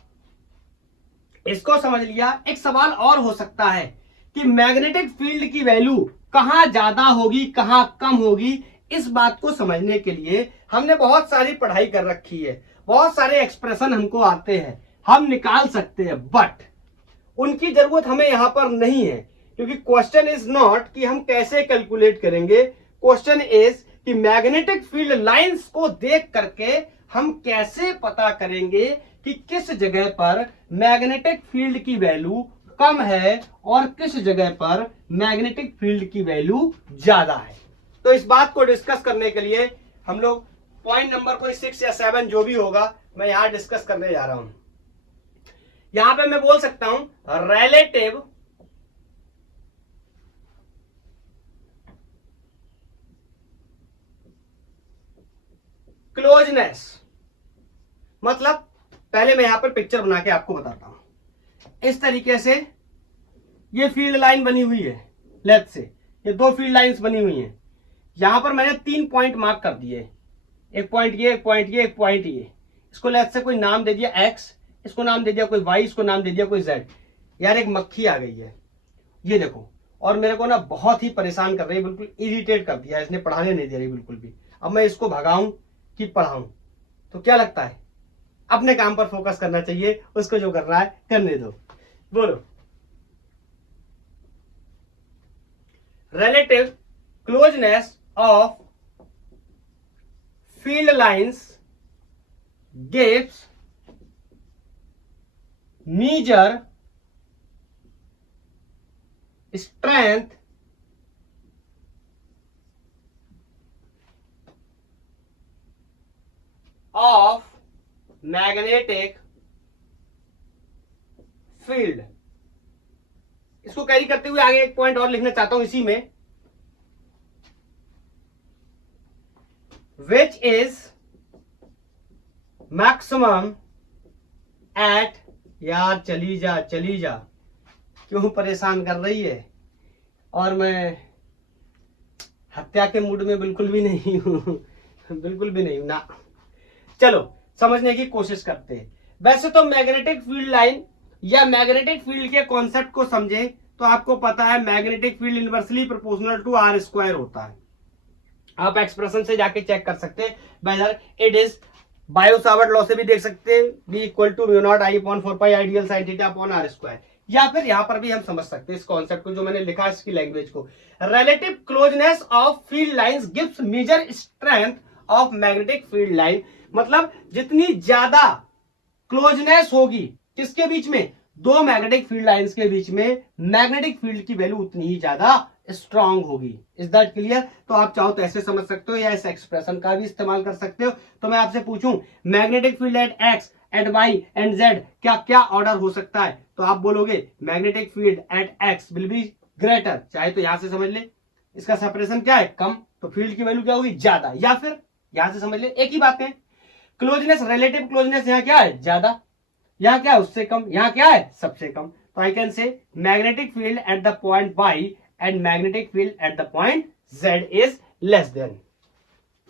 इसको समझ लिया, एक सवाल और हो सकता है कि मैग्नेटिक फील्ड की वैल्यू कहां ज्यादा होगी, कहां कम होगी। इस बात को समझने के लिए हमने बहुत सारी पढ़ाई कर रखी है, बहुत सारे एक्सप्रेशन हमको आते हैं, हम निकाल सकते हैं, बट उनकी जरूरत हमें यहां पर नहीं है, क्योंकि क्वेश्चन इज नॉट कि हम कैसे कैलकुलेट करेंगे। क्वेश्चन इज कि मैग्नेटिक फील्ड लाइंस को देख करके हम कैसे पता करेंगे कि किस जगह पर मैग्नेटिक फील्ड की वैल्यू कम है और किस जगह पर मैग्नेटिक फील्ड की वैल्यू ज्यादा है। तो इस बात को डिस्कस करने के लिए हम लोग पॉइंट नंबर कोई 6 या 7 जो भी होगा मैं यहां डिस्कस करने जा रहा हूं। यहां पे मैं बोल सकता हूं रिलेटिव क्लोजनेस। मतलब पहले मैं यहां पर पिक्चर बना के आपको बताता हूं। इस तरीके से ये फील्ड लाइन बनी हुई है, लेफ्ट से ये 2 फील्ड लाइंस बनी हुई हैं। यहां पर मैंने 3 पॉइंट मार्क कर दिए, एक पॉइंट ये, एक पॉइंट ये, एक पॉइंट ये। इसको लेफ्ट से कोई नाम दे दिया x, इसको नाम दे दिया कोई y, इसको नाम दे दिया कोई z। यार एक मक्खी आ गई है, ये देखो, और मेरे को ना बहुत ही परेशान कर रही है, बिल्कुल इरिटेट कर दिया, इसने पढ़ाने नहीं दे रही बिल्कुल भी। अब मैं इसको भगाऊं कि पढ़ाऊं, तो क्या लगता है? अपने काम पर फोकस करना चाहिए, उसको जो कर रहा है करने दो। बोलो, relative closeness of field lines gives measure strength of magnetic field। इसको कैरी करते हुए आगे एक पॉइंट और लिखना चाहता हूं इसी में, which is maximum at, यार चली जा क्यों परेशान कर रही है, और मैं हत्या के मूड में बिल्कुल भी नहीं हूं बिल्कुल भी नहीं ना। चलो समझने की कोशिश करते हैं। वैसे तो मैग्नेटिक फील्ड लाइन या मैग्नेटिक फील्ड के कॉन्सेप्ट को समझे तो आपको पता है magnetic field inversely proportional to R square होता है। आप एक्सप्रेशन से जाके चेक कर सकते हैं, whether it is Biot Savart law से भी देख सकते हैं, B equal to mu naught I upon 4 pi ideal sine theta upon are square, या फिर यहां पर भी हम समझ सकते हैं इस कॉन्सेप्ट को जो मैंने लिखा है इसकी लैंग्वेज को। Relative closeness of field lines gives measure strength of magnetic field line, मतलब जितनी ज्यादा क्लोजनेस होगी किसके बीच में, दो मैग्नेटिक फील्ड लाइंस के बीच में, मैग्नेटिक फील्ड की वैल्यू उतनी ही ज्यादा स्ट्रांग होगी। Is that clear? तो आप चाहो तो ऐसे समझ सकते हो या इस एक्सप्रेशन का भी इस्तेमाल कर सकते हो। तो मैं आपसे पूछूं magnetic field at X, at Y and Z क्या क्या ऑर्डर हो सकता है, तो आप बोलोगे magnetic field at X will be greater, चाहे तो यहां से समझ ले इसका सेपरेशन क्या है कम, तो फील्ड की वैल्यू क्या होगी ज्यादा, या फिर यहां से समझ ले एक ही बात है, क्लोजनेस रिलेटिव क्लोजनेस यहां क्या है ज्यादा, यहां क्या है उससे कम, यहां क्या है सबसे कम। तो I can say magnetic field at the point Y and magnetic field at the point z is less than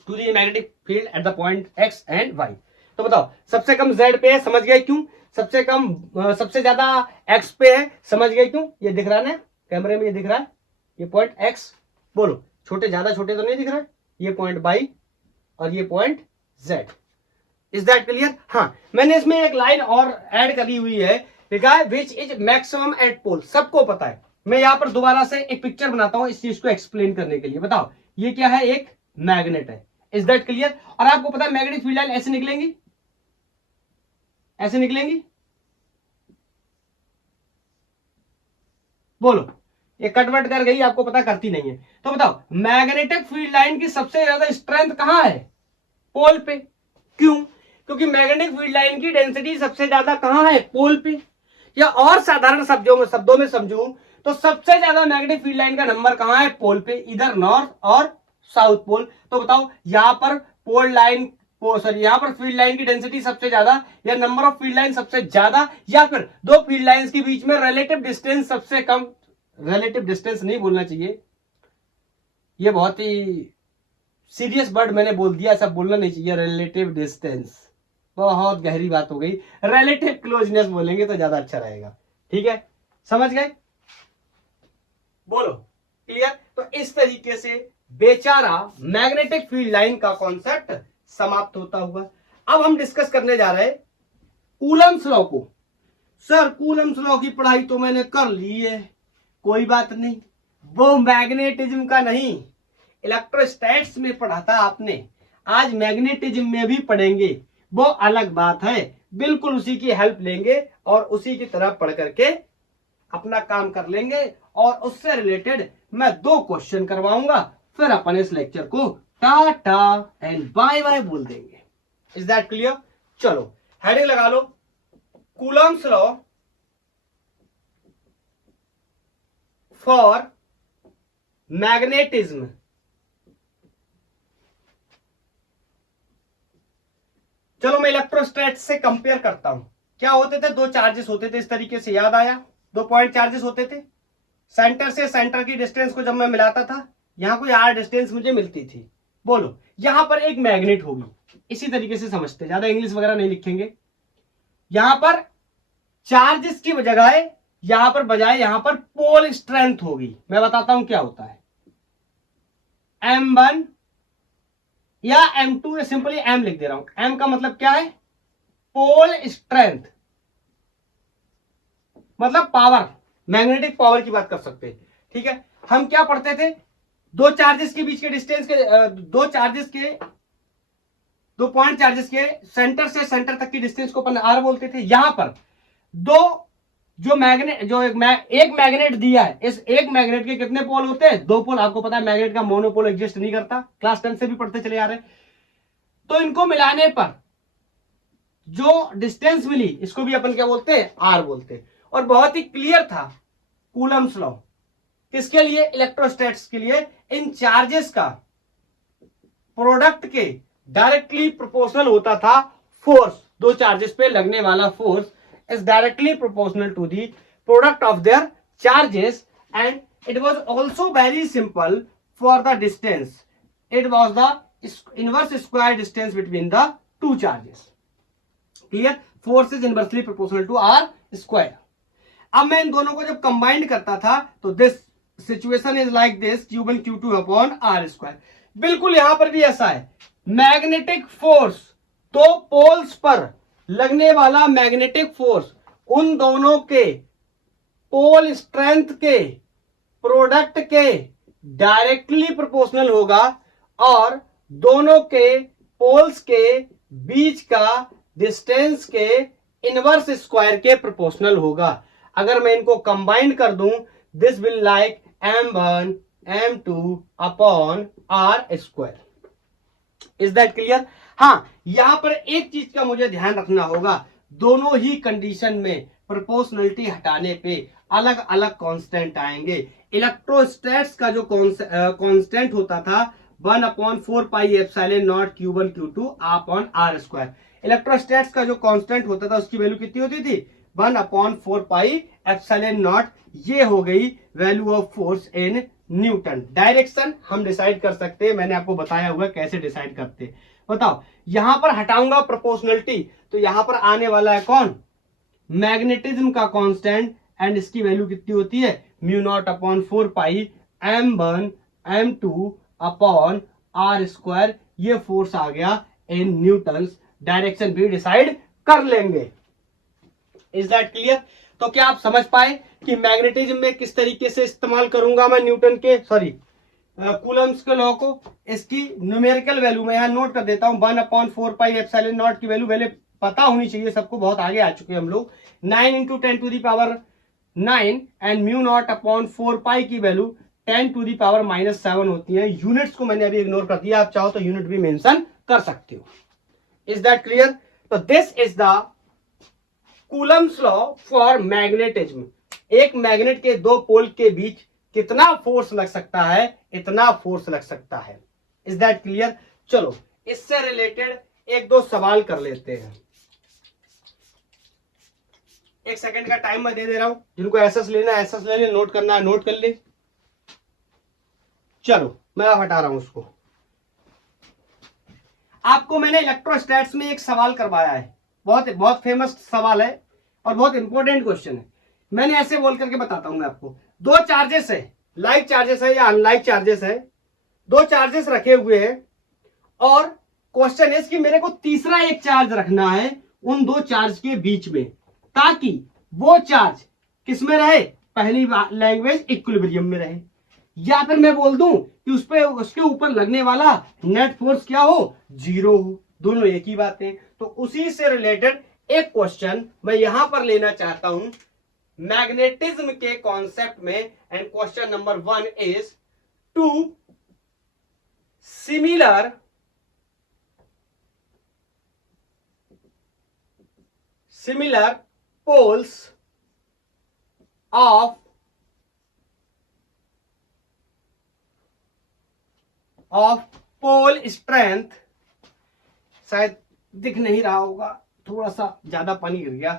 to the magnetic field at the point x and y। तो बताओ सबसे कम z पे है, समझ गए क्यों, सबसे कम सबसे ज्यादा x पे है, समझ गए क्यों, ये दिख रहा है ना कैमरे में, ये दिख रहा है ये पॉइंट x, बोलो छोटे ज्यादा छोटे तो नहीं दिख रहा है, ये पॉइंट y और ये point z। Is that clear? हाँ, मैंने इसमें एक लाइन और ऐड करी हुई है, लिखा है विच इज मैक्सिमम एट पोल, सबको पता है। मैं यहां पर दोबारा से एक पिक्चर बनाता हूं इस चीज को एक्सप्लेन करने के लिए। बताओ ये क्या है, एक मैग्नेट है। Is that clear? और आपको पता है मैग्नेटिक फील्ड लाइन ऐसे निकलेंगी, ऐसे निकलेंगी, बोलो ये कटवट कर गई, आपको पता करती नहीं है। तो बताओ मैग्नेटिक फील्ड लाइन की सबसे ज्यादा स्ट्रेंथ कहां है, पोल पे। क्यों? क्योंकि मैग्नेटिक फील्ड लाइन की डेंसिटी सबसे ज्यादा कहां है, पोल पे। या और साधारण शब्दों में समझूं तो सबसे ज्यादा मैग्नेटिक फील्ड लाइन का नंबर कहां है, पोल पे, इधर नॉर्थ और साउथ पोल। तो बताओ यहां पर पोल लाइन यहां पर फील्ड लाइन की डेंसिटी सबसे ज्यादा, या नंबर ऑफ फील्ड लाइन सबसे ज्यादा, या फिर दो फील्ड लाइंस के बीच में रिलेटिव डिस्टेंस सबसे कम। रिलेटिव डिस्टेंस नहीं बोलना चाहिए, ये बहुत ही सीरियस वर्ड मैंने बोल दिया, ऐसा बोलना नहीं चाहिए। रिलेटिव डिस्टेंस बहुत गहरी बात हो गई, रिलेटिव क्लोजनेस बोलेंगे तो ज्यादा अच्छा रहेगा। ठीक है, समझ गए, बोलो क्लियर? तो इस तरीके से बेचारा मैग्नेटिक फील्ड लाइन का कॉन्सेप्ट समाप्त होता हुआ। अब हम डिस्कस करने जा रहे हैं कूलम्स लॉ को। सर कूलम्स लॉ की पढ़ाई तो मैंने कर ली है, कोई बात नहीं, वो मैग्नेटिज्म का नहीं, इलेक्ट्रोस्टैटिक्स में पढ़ा था आपने, आज मैग्नेटिज्म में भी पढ़ेंगे, वो अलग बात है। बिल्कुल उसी की हेल्प लेंगे और उसी की तरह पढ़ करके अपना काम कर लेंगे, और उससे रिलेटेड मैं 2 क्वेश्चन करवाऊंगा, फिर अपन इस लेक्चर को टाटा एंड बाय बाय बोल देंगे। Is that clear? चलो हेडिंग लगा लो, कूलम्स लॉ फॉर मैग्नेटिज्म। चलो मैं इलेक्ट्रोस्टैटिक्स से कंपेयर करता हूं। क्या होते थे, 2 चार्जेस होते थे, इस तरीके से याद आया, 2 पॉइंट चार्जेस होते थे। सेंटर से सेंटर की डिस्टेंस को जब मैं मिलाता था, यहां कोई r डिस्टेंस मुझे मिलती थी। बोलो यहां पर एक मैग्नेट होगी, इसी तरीके से समझते, ज्यादा इंग्लिश वगैरह नहीं लिखेंगे। यहां पर चार्जेस की बजाय यहां पर पोल स्ट्रेंथ होगी। मैं बताता हूं क्या होता है, M1 या M2, सिंपली M लिख दे रहा हूं। M का मतलब क्या है, पोल स्ट्रेंथ, मतलब पावर, मैग्नेटिक पावर की बात कर सकते हैं। ठीक है, हम क्या पढ़ते थे, 2 चार्जेस के बीच के डिस्टेंस के, 2 चार्जेस के दो पॉइंट चार्जेस के सेंटर से सेंटर तक की डिस्टेंस को अपन आर बोलते थे। यहां पर दो जो मैग्नेट जो एक मैग्नेट दिया है, इस एक मैग्नेट के कितने पोल होते हैं? दो पोल। आपको पता है मैग्नेट का मोनोपोल एग्जिस्ट नहीं करता, क्लास 10 से भी पढ़ते चले आ रहे हैं। तो इनको मिलाने पर जो डिस्टेंस मिली इसको भी अपन क्या बोलते हैं? आर बोलते हैं। और बहुत ही क्लियर था कूलम्स लॉ किसके लिए? इलेक्ट्रोस्टैट्स के लिए। इन चार्जेस का प्रोडक्ट के डायरेक्टली प्रोपोर्शनल होता था फोर्स। दो चार्जेस पे लगने वाला force is directly proportional to the product of their charges, and it was also very simple for the distance. It was the inverse square distance between the two charges. Clear? Force is inversely proportional to R square. अब मैं इन दोनों को जब कंबाइंड करता था तो this situation is like this, Q1 Q2 upon are square. बिल्कुल यहां पर भी ऐसा है। मैग्नेटिक फोर्स, दो पोल्स पर लगने वाला मैग्नेटिक फोर्स उन दोनों के पोल स्ट्रेंथ के प्रोडक्ट के डायरेक्टली प्रोपोर्शनल होगा और दोनों के पोल्स के बीच का डिस्टेंस के इनवर्स स्क्वायर के प्रोपोर्शनल होगा। अगर मैं इनको कंबाइन कर दूं, this will like m1 m2 upon are square. Is that clear? हां, यहां पर एक चीज का मुझे ध्यान रखना होगा, दोनों ही कंडीशन में प्रोपोर्शनलिटी हटाने पे अलग अलग कांस्टेंट आएंगे। इलेक्ट्रोस्टैट्स का जो कांस्टेंट होता था 1/4 pi epsilon naught Q1 Q2 upon are square. Electrostatics का जो कांस्टेंट होता था उसकी वैल्यू कितनी होती थी? 1/4 पाई एप्सिलॉन नॉट। ये हो गई value of force in newton. Direction हम डिसाइड कर सकते हैं, मैंने आपको बताया हुआ कैसे डिसाइड करते। बताओ, यहां पर हटाऊंगा प्रोपोर्शनलिटी तो यहां पर आने वाला है कौन? मैग्नेटिज्म का कांस्टेंट, एंड इसकी वैल्यू कितनी होती है? μ0/4 pi m1 m2 upon are square. ये फोर्स आ गया इन न्यूटन्स। डायरेक्शन भी डिसाइड कर लेंगे। Is that clear? तो क्या आप समझ पाए कि मैग्नेटिज्म में किस तरीके से इस्तेमाल करूंगा मैं न्यूटन के कूलम्स के लॉ को? इसकी न्यूमेरिकल वैल्यू मैं यहां नोट कर देता हूं। 1/4 पाई एप्सिलॉन नॉट की वैल्यू पहले पता होनी चाहिए सबको, बहुत आगे आ चुके हम लोग। 9 × 10⁹ एंड μ0/4 पाई की वैल्यू 10⁻⁻7 होती है। यूनिट्स को मैंने अभी इग्नोर कर दिया, आप चाहो तो यूनिट भी मेंशन कर सकते हो। Is that clear? तो this is the Coulomb's law for magnetism. एक मैग्नेट के दो पोल के बीच कितना फोर्स लग सकता है? इतना फोर्स लग सकता है। Is that clear? चलो इससे रिलेटेड एक दो सवाल कर लेते हैं। एक सेकंड का टाइम मैं दे दे रहा हूं, जिनको एसएस लेना है एसएस ले ले, नोट करना है नोट कर ले। चलो मैं अब हटा रहा हूं उसको। आपको मैंने इलेक्ट्रोस्टैट्स में एक सवाल करवाया है, बहुत बहुत फेमस सवाल है और बहुत इंपॉर्टेंट क्वेश्चन है। मैंने ऐसे बोल करके बताता हूं मैं आपको। दो चार्जेस है, लाइक चार्जेस है या अनलाइक चार्जेस है, दो चार्जेस रखे हुए हैं और क्वेश्चन है कि मेरे को तीसरा एक चार्ज रखना है उन दो चार्ज के बीच में, ताकि वो चार्ज किस में रहे? पहली लैंग्वेज इक्विलिब्रियम में रहे। या फिर मैं बोल दूं कि उस पे उसके ऊपर लगने वाला नेट फोर्स क्या हो? 0 हो। दोनों एक ही बात है। तो उसी से रिलेटेड एक क्वेश्चन मैं यहां पर लेना चाहता हूं मैग्नेटिज्म के कॉन्सेप्ट में। And question number 1 is two similar poles of pole strength, शायद दिख नहीं रहा होगा, थोड़ा सा ज्यादा पानी गिर गया।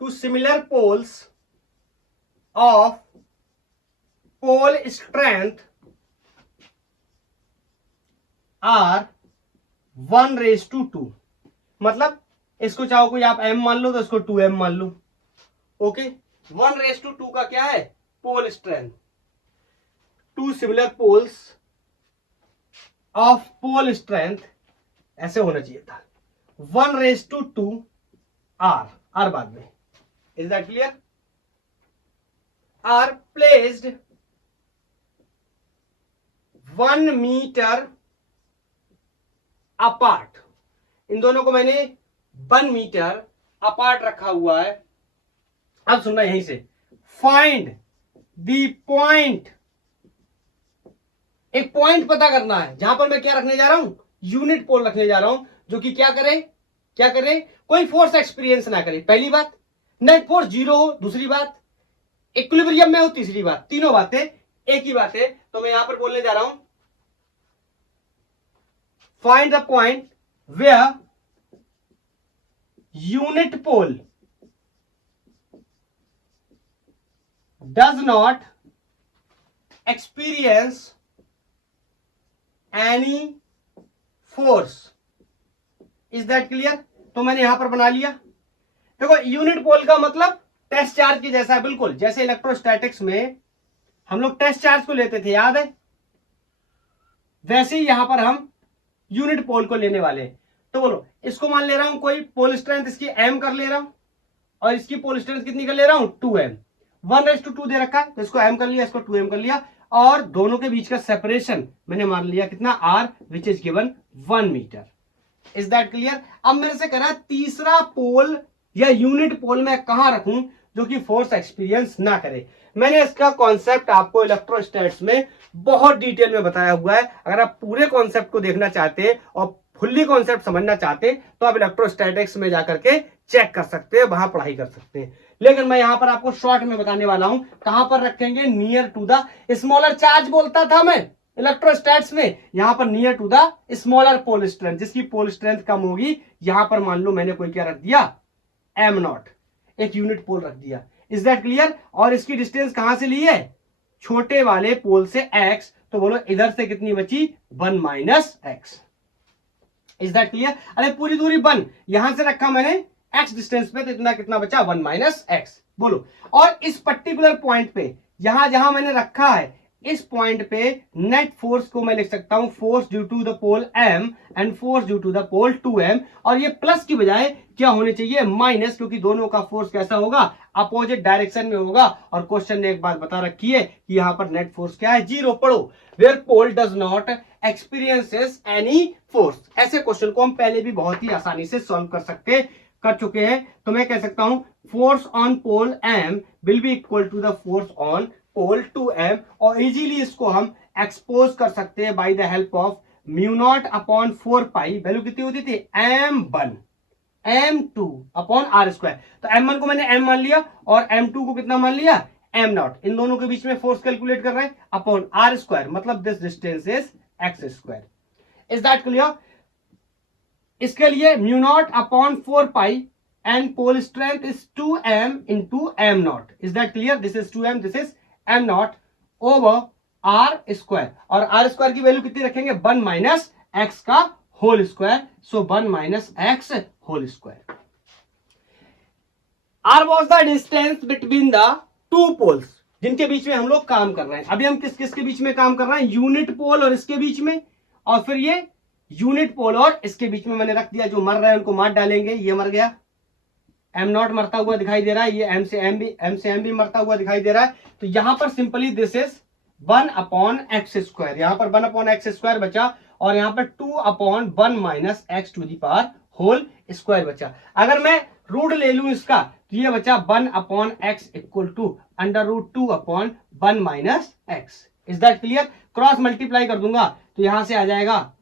Two similar poles of pole strength are 1:2। मतलब इसको चाहो कोई आप m मान लो तो इसको 2m मान लो। ओके, 1:2 का क्या है? Pole strength. Two similar poles of pole strength, ऐसे होना चाहिए था 1:2 आर बाद में। Is that clear? Are placed 1 metre apart, इन दोनों को मैंने 1 मीटर अपार्ट रखा हुआ है। अब सुनना यहीं से, फाइंड द पॉइंट, एक पॉइंट पता करना है जहां पर मैं क्या रखने जा रहा हूं, यूनिट पोल रखने जा रहा हूं, जो कि क्या करे, कोई फोर्स एक्सपीरियंस ना करे, पहली बात, नेट फोर्स जीरो हो, दूसरी बात इक्विलिब्रियम में हो, तीसरी बात, तीनों बातें एक ही बात है। तो मैं यहां पर बोलने जा रहा हूं, find the point where unit pole does not experience any force. Is that clear? तो मैंने यहां पर बना लिया। देखो यूनिट पोल का मतलब टेस्ट चार्ज की जैसा है, बिल्कुल जैसे इलेक्ट्रोस्टैटिक्स में हम लोग टेस्ट चार्ज को लेते थे, याद है, वैसे ही यहां पर हम यूनिट पोल को लेने वाले हैं। तो बोलो, इसको मान ले रहा हूं कोई पोल स्ट्रेंथ इसकी m कर ले रहा हूं, और इसकी पोल स्ट्रेंथ कितनी कर ले रहा हूं, 2m, 1:2 दे रखा है, तो इसको m कर लिया, इसको 2m कर लिया, और दोनों के बीच का सेपरेशन मैंने मान लिया कितना, r, which is given 1 metre. Is that clear? अब मेरे से कह रहा है तीसरा पोल या यूनिट पोल मैं कहां रखूं जो कि फोर्स एक्सपीरियंस ना करे। मैंने इसका कॉन्सेप्ट आपको इलेक्ट्रोस्टैट्स में बहुत डिटेल में बताया हुआ है। अगर आप पूरे कॉन्सेप्ट को देखना चाहते हैं और फुल्ली कॉन्सेप्ट समझना चाहते हैं तो आप इलेक्ट्रोस्टैटिक्स में जाकर के चेक कर सकते हैं, वहां पढ़ाई कर सकते हैं। लेकिन मैं यहां पर आपको शॉर्ट में बताने वाला हूं, कहां पर रखेंगे, near to the smaller charge बोलता था मैं इलेक्ट्रोस्टैट्स में, यहां पर near to the smaller pole strength, जिसकी पोल स्ट्रेंथ कम होगी, यहां पर मान लो मैंने कोई क्या रख दिया, m0, एक यूनिट पोल रख दिया। Is that clear? और इसकी डिस्टेंस कहां से ली है, छोटे वाले पोल से x, तो बोलो इधर से कितनी बची, 1 minus x। Is that clear? अरे पूरी दूरी 1 यहां से रखा मैंने x डिस्टेंस पे, तो इतना कितना बचा, 1 माइनस x। बोलो, और इस पर्टिकुलर पॉइंट पे यहां जहां मैंने रखा है, इस पॉइंट पे नेट फोर्स को मैं लिख सकता हूं force due to the pole m and force due to the pole 2m, और ये प्लस की बजाय क्या होने चाहिए, माइनस, क्योंकि दोनों का फोर्स कैसा होगा, अपोजिट डायरेक्शन में होगा। और क्वेश्चन ने एक बात बता रखी है कि यहां पर नेट फोर्स क्या है, जीरो। पढ़ो, where pole does not experiences any force. ऐसे क्वेश्चन को हम पहले भी बहुत ही आसानी से सॉल्व कर चुके हैं। तो मैं कह सकता हूं force on pole m will be equal to the force on pole 2m, और इजीली इसको हम एक्सपोज कर सकते हैं by the help of mu upon 4 pi, value कितनी होती थी, m1 m2 अपॉन r²। तो m1 को मैंने m मान लिया और m2 को कितना मान लिया, m0। इन दोनों के बीच में फोर्स कैलकुलेट कर रहे हैं अपॉन r², मतलब this distance is x²। Is that clear? इसके लिए mu upon 4 pi and pole strength is 2m into m0. Is that clear? This is 2m, this is m0 over r², और r² की वैल्यू कितनी रखेंगे, 1 माइनस x का whole square, so 1 minus x whole square. r was the distance between the two poles, जिनके बीच में हम लोग काम कर रहे हैं। अभी हम किस किस के बीच में काम कर रहे हैं, यूनिट पोल और इसके बीच में, और फिर ये यूनिट पोल और इसके बीच में मैंने रख दिया, जो मर रहे हैं उनको मार डालेंगे। ये मर गया, m0 मरता हुआ दिखाई दे रहा है, ये m से m भी मरता हुआ दिखाई दे रहा है। तो यहां पर simply this is 1 upon x², यहां पर 1 अपॉन x² बचा, और यहां पर 2 upon 1 minus x to the power whole square बचा। अगर मैं रूट ले लूं इसका, तो ये बचा 1 upon x equal to √2 upon 1 minus x। Is that clear? Cross multiply कर दूंगा तो यहां से आ जाएगा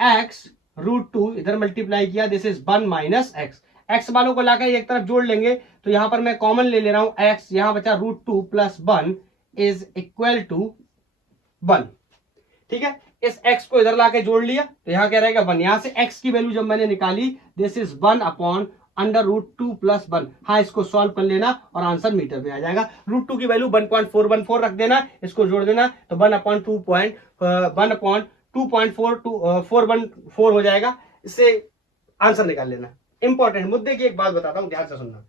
x √2, इधर मल्टीप्लाई किया, this is 1 minus x। x वालों को लाकर एक तरफ जोड़ लेंगे, तो यहां पर मैं कॉमन ले रहा हूं x, यहां बचा √2 प्लस 1 इज इक्वल टू 1। ठीक है, इस x को इधर लाके जोड़ लिया तो यहां क्या रहेगा, 1। यहां से x की वैल्यू जब मैंने निकाली, दिस इज 1 अपॉन √2 प्लस 1। हाँ, इसको सॉल्व कर लेना और आंसर मीटर में आ जाएगा। √2 की वैल्यू 1.414 रख देना, इसको जोड़ देना, तो 1 अपॉन 2.414 हो जाएगा। इससे आंसर निकाल लेना। इंपॉर्टेंट मुद्दे की एक बात बताता हूं, ध्यान से सुनना।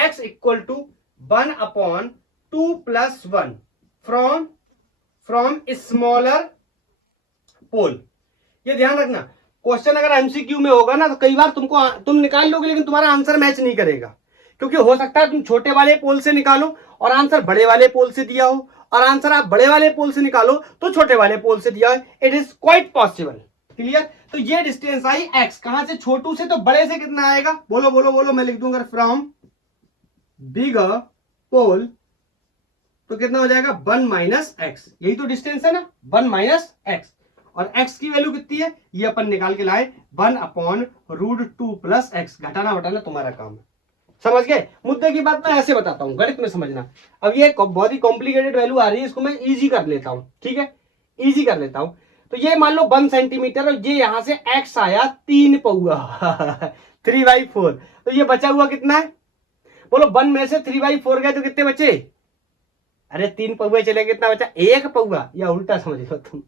x equal to 1 upon 2 plus 1 from smaller pole. ये ध्यान रखना, क्वेश्चन अगर एमसीक्यू में होगा ना, तो कई बार तुम निकाल लोगे, लेकिन तुम्हारा आंसर मैच नहीं करेगा, क्योंकि हो सकता है तुम छोटे वाले पोल से निकालो और आंसर बड़े वाले पोल से दिया हो, और आंसर आप बड़े वाले पोल से निकालो तो छोटे वाले पोल से दिया है, it is quite possible. Clear? तो ये डिस्टेंस आई x, कहां से? छोटू से। तो बड़े से कितना आएगा? बोलो बोलो बोलो, मैं लिख दूंगा फ्रॉम बिगर पोल, तो कितना हो जाएगा? 1 माइनस एक्स। यही तो डिस्टेंस है ना, 1 माइनस एक्स। और x की वैल्यू कितनी है ये अपन निकाल के लाए, 1/√2 प्लस एक्स। घटाना घटाना तुम्हारा काम है। समझ गए? मुद्दे की बात मैं ऐसे बताता हूं, गणित में समझना। अब ये बहुत ही कॉम्प्लिकेटेड वैल्यू आ रही है, इसको मैं इजी कर लेता हूं। ठीक है, इजी कर लेता हूं। तो ये मान लो 1 सेंटीमीटर और ये यहां से x आया 3 पौआ 3/4। तो ये बचा हुआ कितना है? बोलो 1 में से 3/4 गए तो कितने बचे? अरे 3 पौए चले, कितना बचा? 1 पौआ, या उल्टा समझ लो तुम।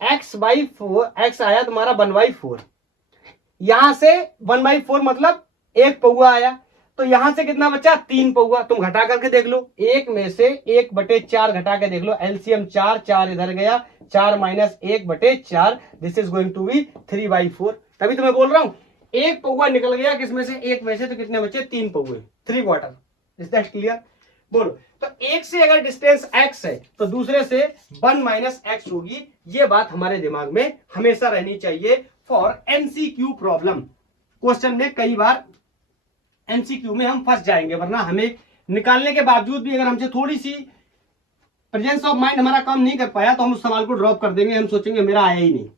x/4, x आया तुम्हारा 1/4, यहां से 1/4 मतलब 1 पौआ आया। तो यहां से कितना बचा? 3 पौआ। तुम घटा करके देख लो, 1 में से 1/4 घटा के देख लो, एलसीएम 4, 4 इधर गया, 4 minus 1/4, this is going to be 3/4। तभी तो मैं बोल रहा हूं 1 पौआ निकल गया किसमें से? 1 में से। तो कितने बचे? 3 पौए, 3/4। Is that clear? बोलो। तो एक से अगर डिस्टेंस x है तो दूसरे से 1 माइनस एक्स होगी। ये बात हमारे दिमाग में हमेशा रहनी चाहिए फॉर एमसीक्यू प्रॉब्लम। क्वेश्चन में कई बार एमसीक्यू में हम फंस जाएंगे, वरना हमें निकालने के बावजूद भी अगर हमसे थोड़ी सी प्रेजेंस ऑफ माइंड हमारा काम नहीं कर पाया तो हम उस सवाल को ड्रॉप कर देंगे, हम सोचेंगे मेरा आया ही नहीं।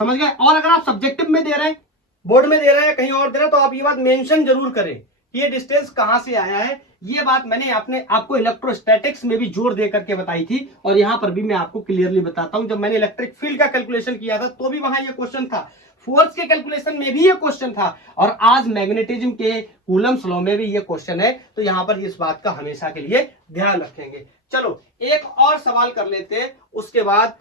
समझ गए? और अगर आप सब्जेक्टिव में दे रहे हैं, बोर्ड में दे रहे हैं, कहीं और दे रहे हैं, तो आप ये बात मेंशन जरूर करें कि ये डिस्टेंस कहां से आया है। ये बात मैंने आपको इलेक्ट्रोस्टैटिक्स में भी जोर दे करके बताई थी, और यहां पर भी मैं आपको क्लियरली बताता हूं। जब मैंने इलेक्ट्रिक फील्ड का कैलकुलेशन किया था तो भी वहां ये क्वेश्चन था, फोर्स के कैलकुलेशन में भी ये क्वेश्चन था, और आज मैग्नेटिज्म के कूलम्स लॉ में भी ये क्वेश्चन है। तो यहां पर इस बात का हमेशा के लिए ध्यान रखेंगे। चलो एक और सवाल कर लेते हैं, उसके बाद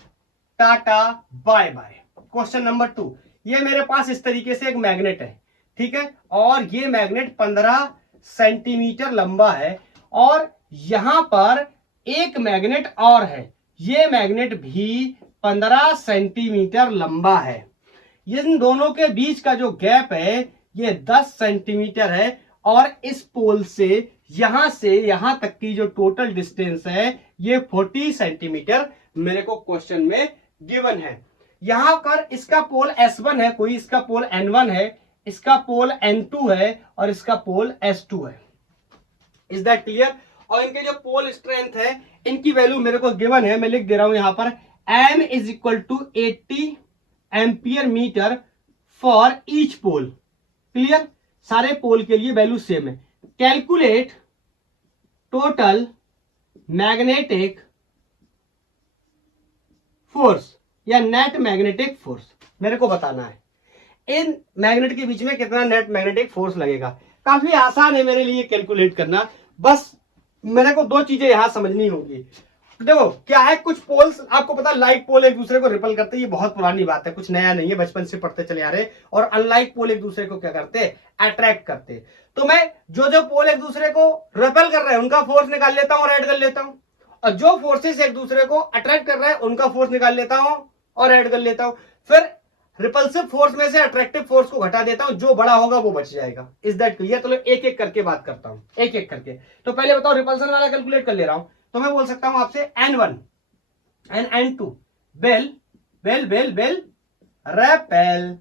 tata bye bye. Question number 2। ये मेरे पास इस तरीके से एक मैग्नेट है, ठीक है, और ये मैग्नेट 15 सेंटीमीटर लंबा है, और यहां पर एक मैग्नेट और है, ये मैग्नेट भी 15 सेंटीमीटर लंबा है। इन दोनों के बीच का जो गैप है ये 10 सेंटीमीटर है, और इस पोल से यहां तक की जो टोटल डिस्टेंस है ये 40 सेंटीमीटर मेरे को क्वेश्चन में गिवन है। यहां पर इसका पोल S1 है, कोई इसका पोल N1 है, इसका पोल N2 है, और इसका पोल S2 है। Is that clear? और इनके जो पोल स्ट्रेंथ है इनकी वैल्यू मेरे को गिवन है, मैं लिख दे रहा हूं यहां पर, M is equal to 80 ampere metre for each pole. Clear? सारे पोल के लिए वैल्यू सेम है। कैलकुलेट टोटल मैग्नेटिक फोर्स या नेट मैग्नेटिक फोर्स मेरे को बताना है, इन मैग्नेट के बीच में कितना नेट मैग्नेटिक फोर्स लगेगा। काफी आसान है मेरे लिए कैलकुलेट करना, बस मेरे को 2 चीजें यहां समझनी होगी। देखो क्या है, कुछ पोल्स आपको पता, लाइक पोल एक दूसरे को रिपल करते हैं, ये बहुत पुरानी बात है, कुछ नया नहीं है, बचपन से पढ़ते चले आ रहे। और अनलाइक पोल एक दूसरे को क्या करते? अट्रैक्ट करते। तो मैं जो पोल एक दूसरे को रिपल कर रहे हैं उनका फोर्स निकाल लेता हूं और ऐड कर लेता हूं, और जो फोर्सेस एक दूसरे को अट्रैक्ट कर रहे हैं उनका फोर्स निकाल लेता हूं और ऐड कर लेता हूं। फिर रिपल्सिव फोर्स में से अट्रैक्टिव फोर्स को घटा देता हूं, जो बड़ा होगा वो बच जाएगा। Is that clear? तो एक एक करके बात करता हूं, एक एक करके। तो पहले बताओ, रिपल्सन वाला कैलकुलेट कर ले रहा हूं, तो मैं बोल सकता हूं आपसे N1 and N2 bell bell bell bell repel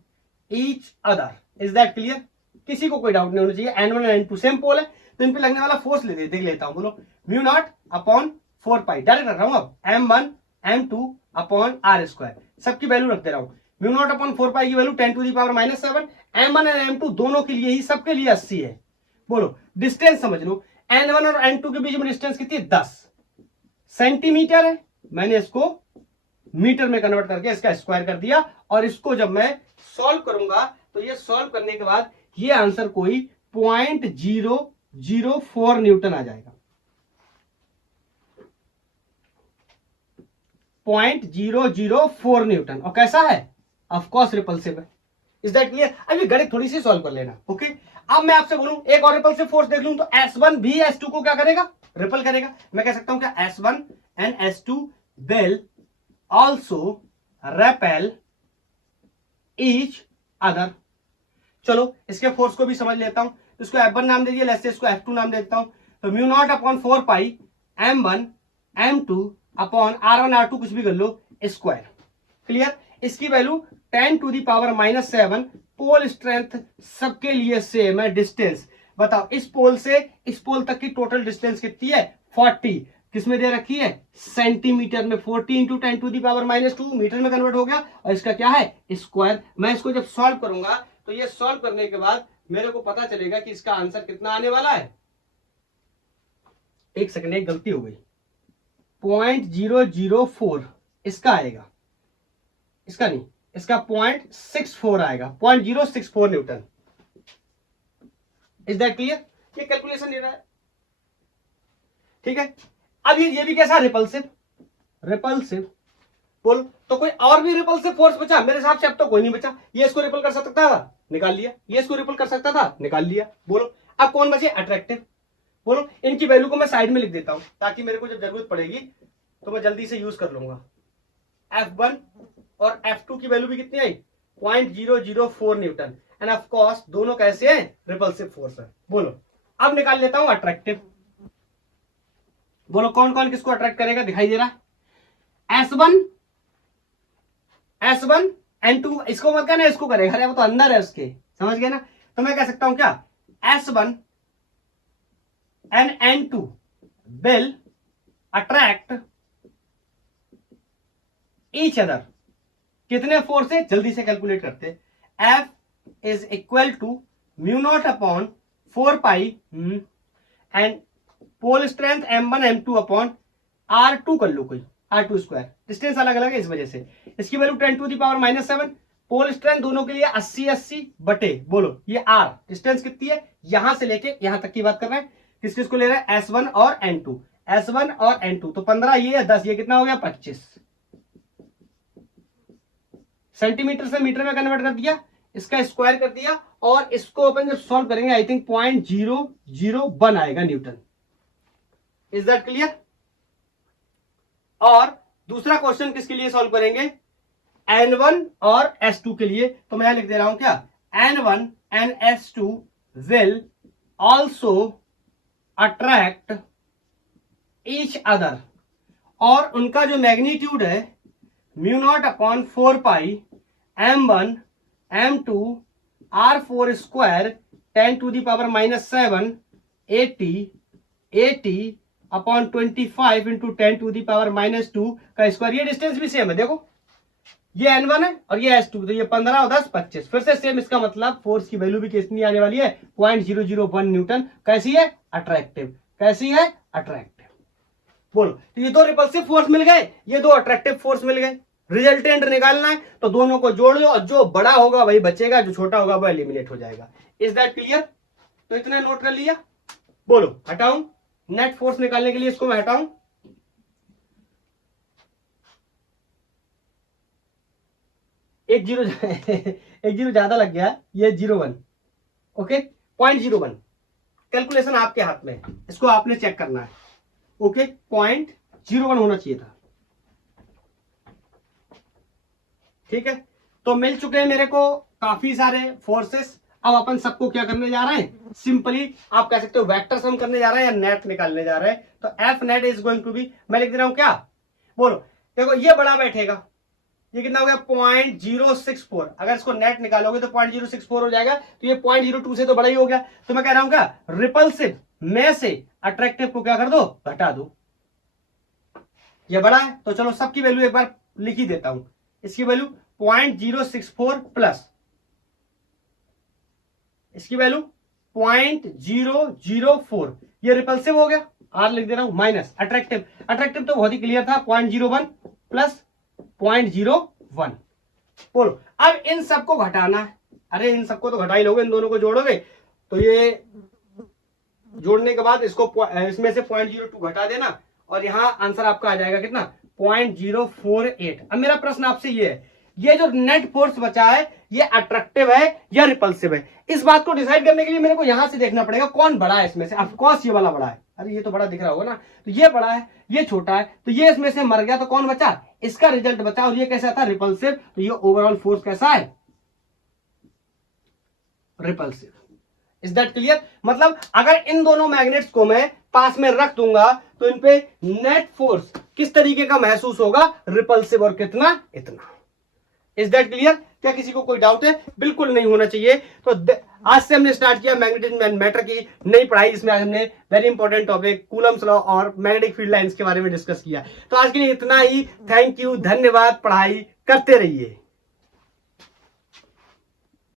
each other. Is that clear? किसी को कोई डाउट नहीं होना चाहिए। N1 और N2 सेम पोल है, तो इन पे लगने वाला फोर्स देख लेता हूं। बोलो μ0/4π, डायरेक्ट रख रहा हूं अब, M1 M2 अपॉन R², सबकी वैल्यू रख दे रहा हूं। μ0/4π की वैल्यू 10⁻⁷, M1 और M2 दोनों के लिए ही, सबके लिए 80 है। बोलो डिस्टेंस समझ लो, N1 और N2 के बीच में डिस्टेंस कितनी है? 10 सेंटीमीटर है। मैंने इसको मीटर में कन्वर्ट करके इसका स्क्वायर कर दिया, और इसको जब मैं सॉल्व करूंगा तो ये सॉल्व करने के बाद ये आंसर कोई 0.004 न्यूटन आ जाएगा। 0.004 न्यूटन। और कैसा है? ऑफ कोर्स रिपल्सिव है। Is that clear? अब ये गणित थोड़ी सी सॉल्व कर लेना। ओके, अब मैं आपसे बोलूं एक और रिपल्सिव फोर्स देख लूं, तो S1 भी S2 को क्या करेगा? रिपल करेगा। मैं कह सकता हूं क्या S1 and S2 will also repel each other. चलो इसके फोर्स को भी समझ लेता हूं, इसको F1 नाम दे दिया, लेट्स से इसको F2 नाम दे देता हूं। तो μ0/4π M1 m2 upon r1 r2 कुछ भी कर लो स्क्वायर। क्लियर? इसकी वैल्यू 10⁻⁻7। पोल स्ट्रेंथ सबके लिए सेम है। डिस्टेंस बताओ, इस पोल से इस पोल तक की टोटल डिस्टेंस कितनी है? 40। किसमें दे रखी है? सेंटीमीटर में। 40 इंटू 10⁻², मीटर में कन्वर्ट हो गया, और इसका क्या है? स्क्वायर। मैं इसको जब सॉल्व करूंगा तो ये सॉल्व करने के बाद मेरे को पता चलेगा कि इसका आंसर कितना आने वाला है। एक सेकंड, एक गलती हो गई, 0.004 इसका आएगा, इसका नहीं, इसका 0.64 आएगा, 0.064 न्यूटन। Is that clear? ये कैलकुलेशन दे रहा है, ठीक है। अब ये भी कैसा? रिपल्सिव। रिपल्सिव बोलो तो कोई और भी रिपल्सिव फोर्स बचा? मेरे हिसाब से अब तो कोई नहीं बचा। ये इसको रिपल कर सकता था, निकाल लिया। ये इसको रिपल कर सकता था, निकाल लिया। बोलो अब कौन बचे? अट्रैक्टिव। बोलो इनकी वैल्यू को मैं साइड में लिख देता हूं ताकि मेरे को जब जरूरत पड़ेगी तो मैं जल्दी से यूज कर लूंगा। F1 और F2 की वैल्यू भी कितनी आई? 0.004 न्यूटन। एंड ऑफ कोर्स दोनों कैसे हैं? रिपल्सिव फोर्स है। बोलो अब निकाल लेता हूं अट्रैक्टिव। बोलो कौन कौन किसको अट्रैक्ट करेगा? दिखाई दे रहा है S1 N2। इसको मत कहना इसको करेगा, अरे वो तो अंदर है उसके, समझ गए ना? तो मैं कह सकता हूं क्या? S1 and N2 will attract each other। कितने फोर्स है? जल्दी से कैलकुलेट करते। F is equal to μ0 upon 4 pi and pole strength m1 m2 upon r2 कर लो, कोई r2 स्क्वायर। डिस्टेंस अलग अलग है इस वजह से। इसकी वैल्यू 10⁻⁻7। पोल स्ट्रेंथ दोनों के लिए 80 बटे, बोलो ये r डिस्टेंस कितनी है? यहां से लेके यहां तक की बात कर रहे हैं। किस किस को ले रहा है? S1 और N2। S1 और N2 तो 15, ये 10, ये कितना हो गया? 25। सेंटीमीटर से मीटर में कन्वर्ट कर दिया, इसका स्क्वायर कर दिया, और इसको अपन जब सॉल्व करेंगे आई थिंक 0.001 आएगा न्यूटन। Is that clear? और दूसरा क्वेश्चन किसके लिए सॉल्व करेंगे? N1 और S2 के लिए। तो मैं लिख दे रहा हूं क्या? N1 and S2 will also attract each other। और उनका जो मैग्नीट्यूड है μ0 अपॉन 4 पाई m1 m2 r4 square 10⁻⁻7 80 upon 25 into 10⁻⁻2 का स्क्वायर। ये डिस्टेंस भी सेम है, देखो ये N1 है और ये S2, तो ये 15 और 10 25, फिर से सेम। इसका मतलब फोर्स की वैल्यू भी कितनी आने वाली है? 0.001 न्यूटन। कैसी है? अट्रैक्टिव। कैसी है? अट्रैक्टिव। बोलो तो ये दो रिपल्सिव फोर्स मिल गए, ये दो अट्रैक्टिव फोर्स मिल गए। रिजल्टेंट निकालना है तो दोनों को जोड़ लो, और जो बड़ा होगा वही बचेगा, जो छोटा होगा वह एलिमिनेट हो जाएगा। Is that clear? तो इतना नोट कर लिया। बोलो हटाऊं, नेट फोर्स निकालने के लिए इसको मैं हटाऊं। एक जीरो ज्यादा लग गया, ये 0.1। ओके 0.01 कैलकुलेशन आपके हाथ में है, इसको आपने चेक करना है। ओके 0.01 होना चाहिए था, ठीक है। तो मिल चुके हैं मेरे को काफी सारे फोर्सेस। अब अपन सबको क्या करने जा रहे हैं? सिंपली आप कह सकते हो वेक्टर सम करने जा रहे हैं या नेट निकालने जा रहे हैं। तो F net is going to be, मैं लिख दे रहा हूं क्या? बोलो देखो ये बड़ा बैठेगा, ये कितना हो गया? 0.064। अगर इसको नेट निकालोगे तो 0.064 हो जाएगा, तो ये 0.02 से तो बड़ा ही हो गया। तो मैं कह रहा हूं क्या? रिपल्सिव में से अट्रैक्टिव को क्या कर दो? घटा दो। ये बड़ा है तो चलो सबकी वैल्यू एक बार लिख ही देता हूं। इसकी वैल्यू 0.064 प्लस इसकी वैल्यू 0.004, ये रिपल्सिव हो गया। आर लिख दे रहा हूं माइनस अट्रैक्टिव। अट्रैक्टिव तो बहुत ही क्लियर था, 0.01 प्लस 0.01। बोलो अब इन सबको घटाना है। अरे इन सबको तो घटा ही लोगे, इन दोनों को जोड़ोगे तो ये जोड़ने के बाद इसको इसमें से 0.02 घटा देना, और यहां आंसर आपका आ जाएगा कितना? 0.048। अब मेरा प्रश्न आपसे ये है, ये जो नेट फोर्स बचा है ये अट्रैक्टिव है या रिपल्सिव है? इस बात को डिसाइड करने के लिए मेरे को यहां से देखना पड़ेगा कौन बड़ा है इसमें से। ऑफ कोर्स ये वाला बड़ा है। अरे ये तो बड़ा दिख रहा होगा ना, तो ये बड़ा है, ये छोटा है, तो ये इसमें से मर गया, तो कौन बचा? इसका रिजल्ट बचा। और ये कैसा था? रिपल्सिव। तो ये ओवरऑल फोर्स कैसा है? रिपल्सिव। Is that clear? मतलब अगर इन दोनों मैग्नेट्स को मैं पास में रख दूंगा तो इन पे नेट फोर्स किस तरीके का महसूस होगा, रिपल्सिव, और कितना, इतना। Is that clear? क्या किसी को कोई डाउट है? बिल्कुल नहीं होना चाहिए। तो आज से हमने स्टार्ट किया मैग्नेटिज्म एंड मैटर की नई पढ़ाई। इसमें आज हमने very important topic Coulomb's law और मैग्नेटिक फील्ड लाइंस के बारे में डिस्कस किया। तो आज के लिए इतना ही। थैंक यू, धन्यवाद। पढ़ाई करते रहिए।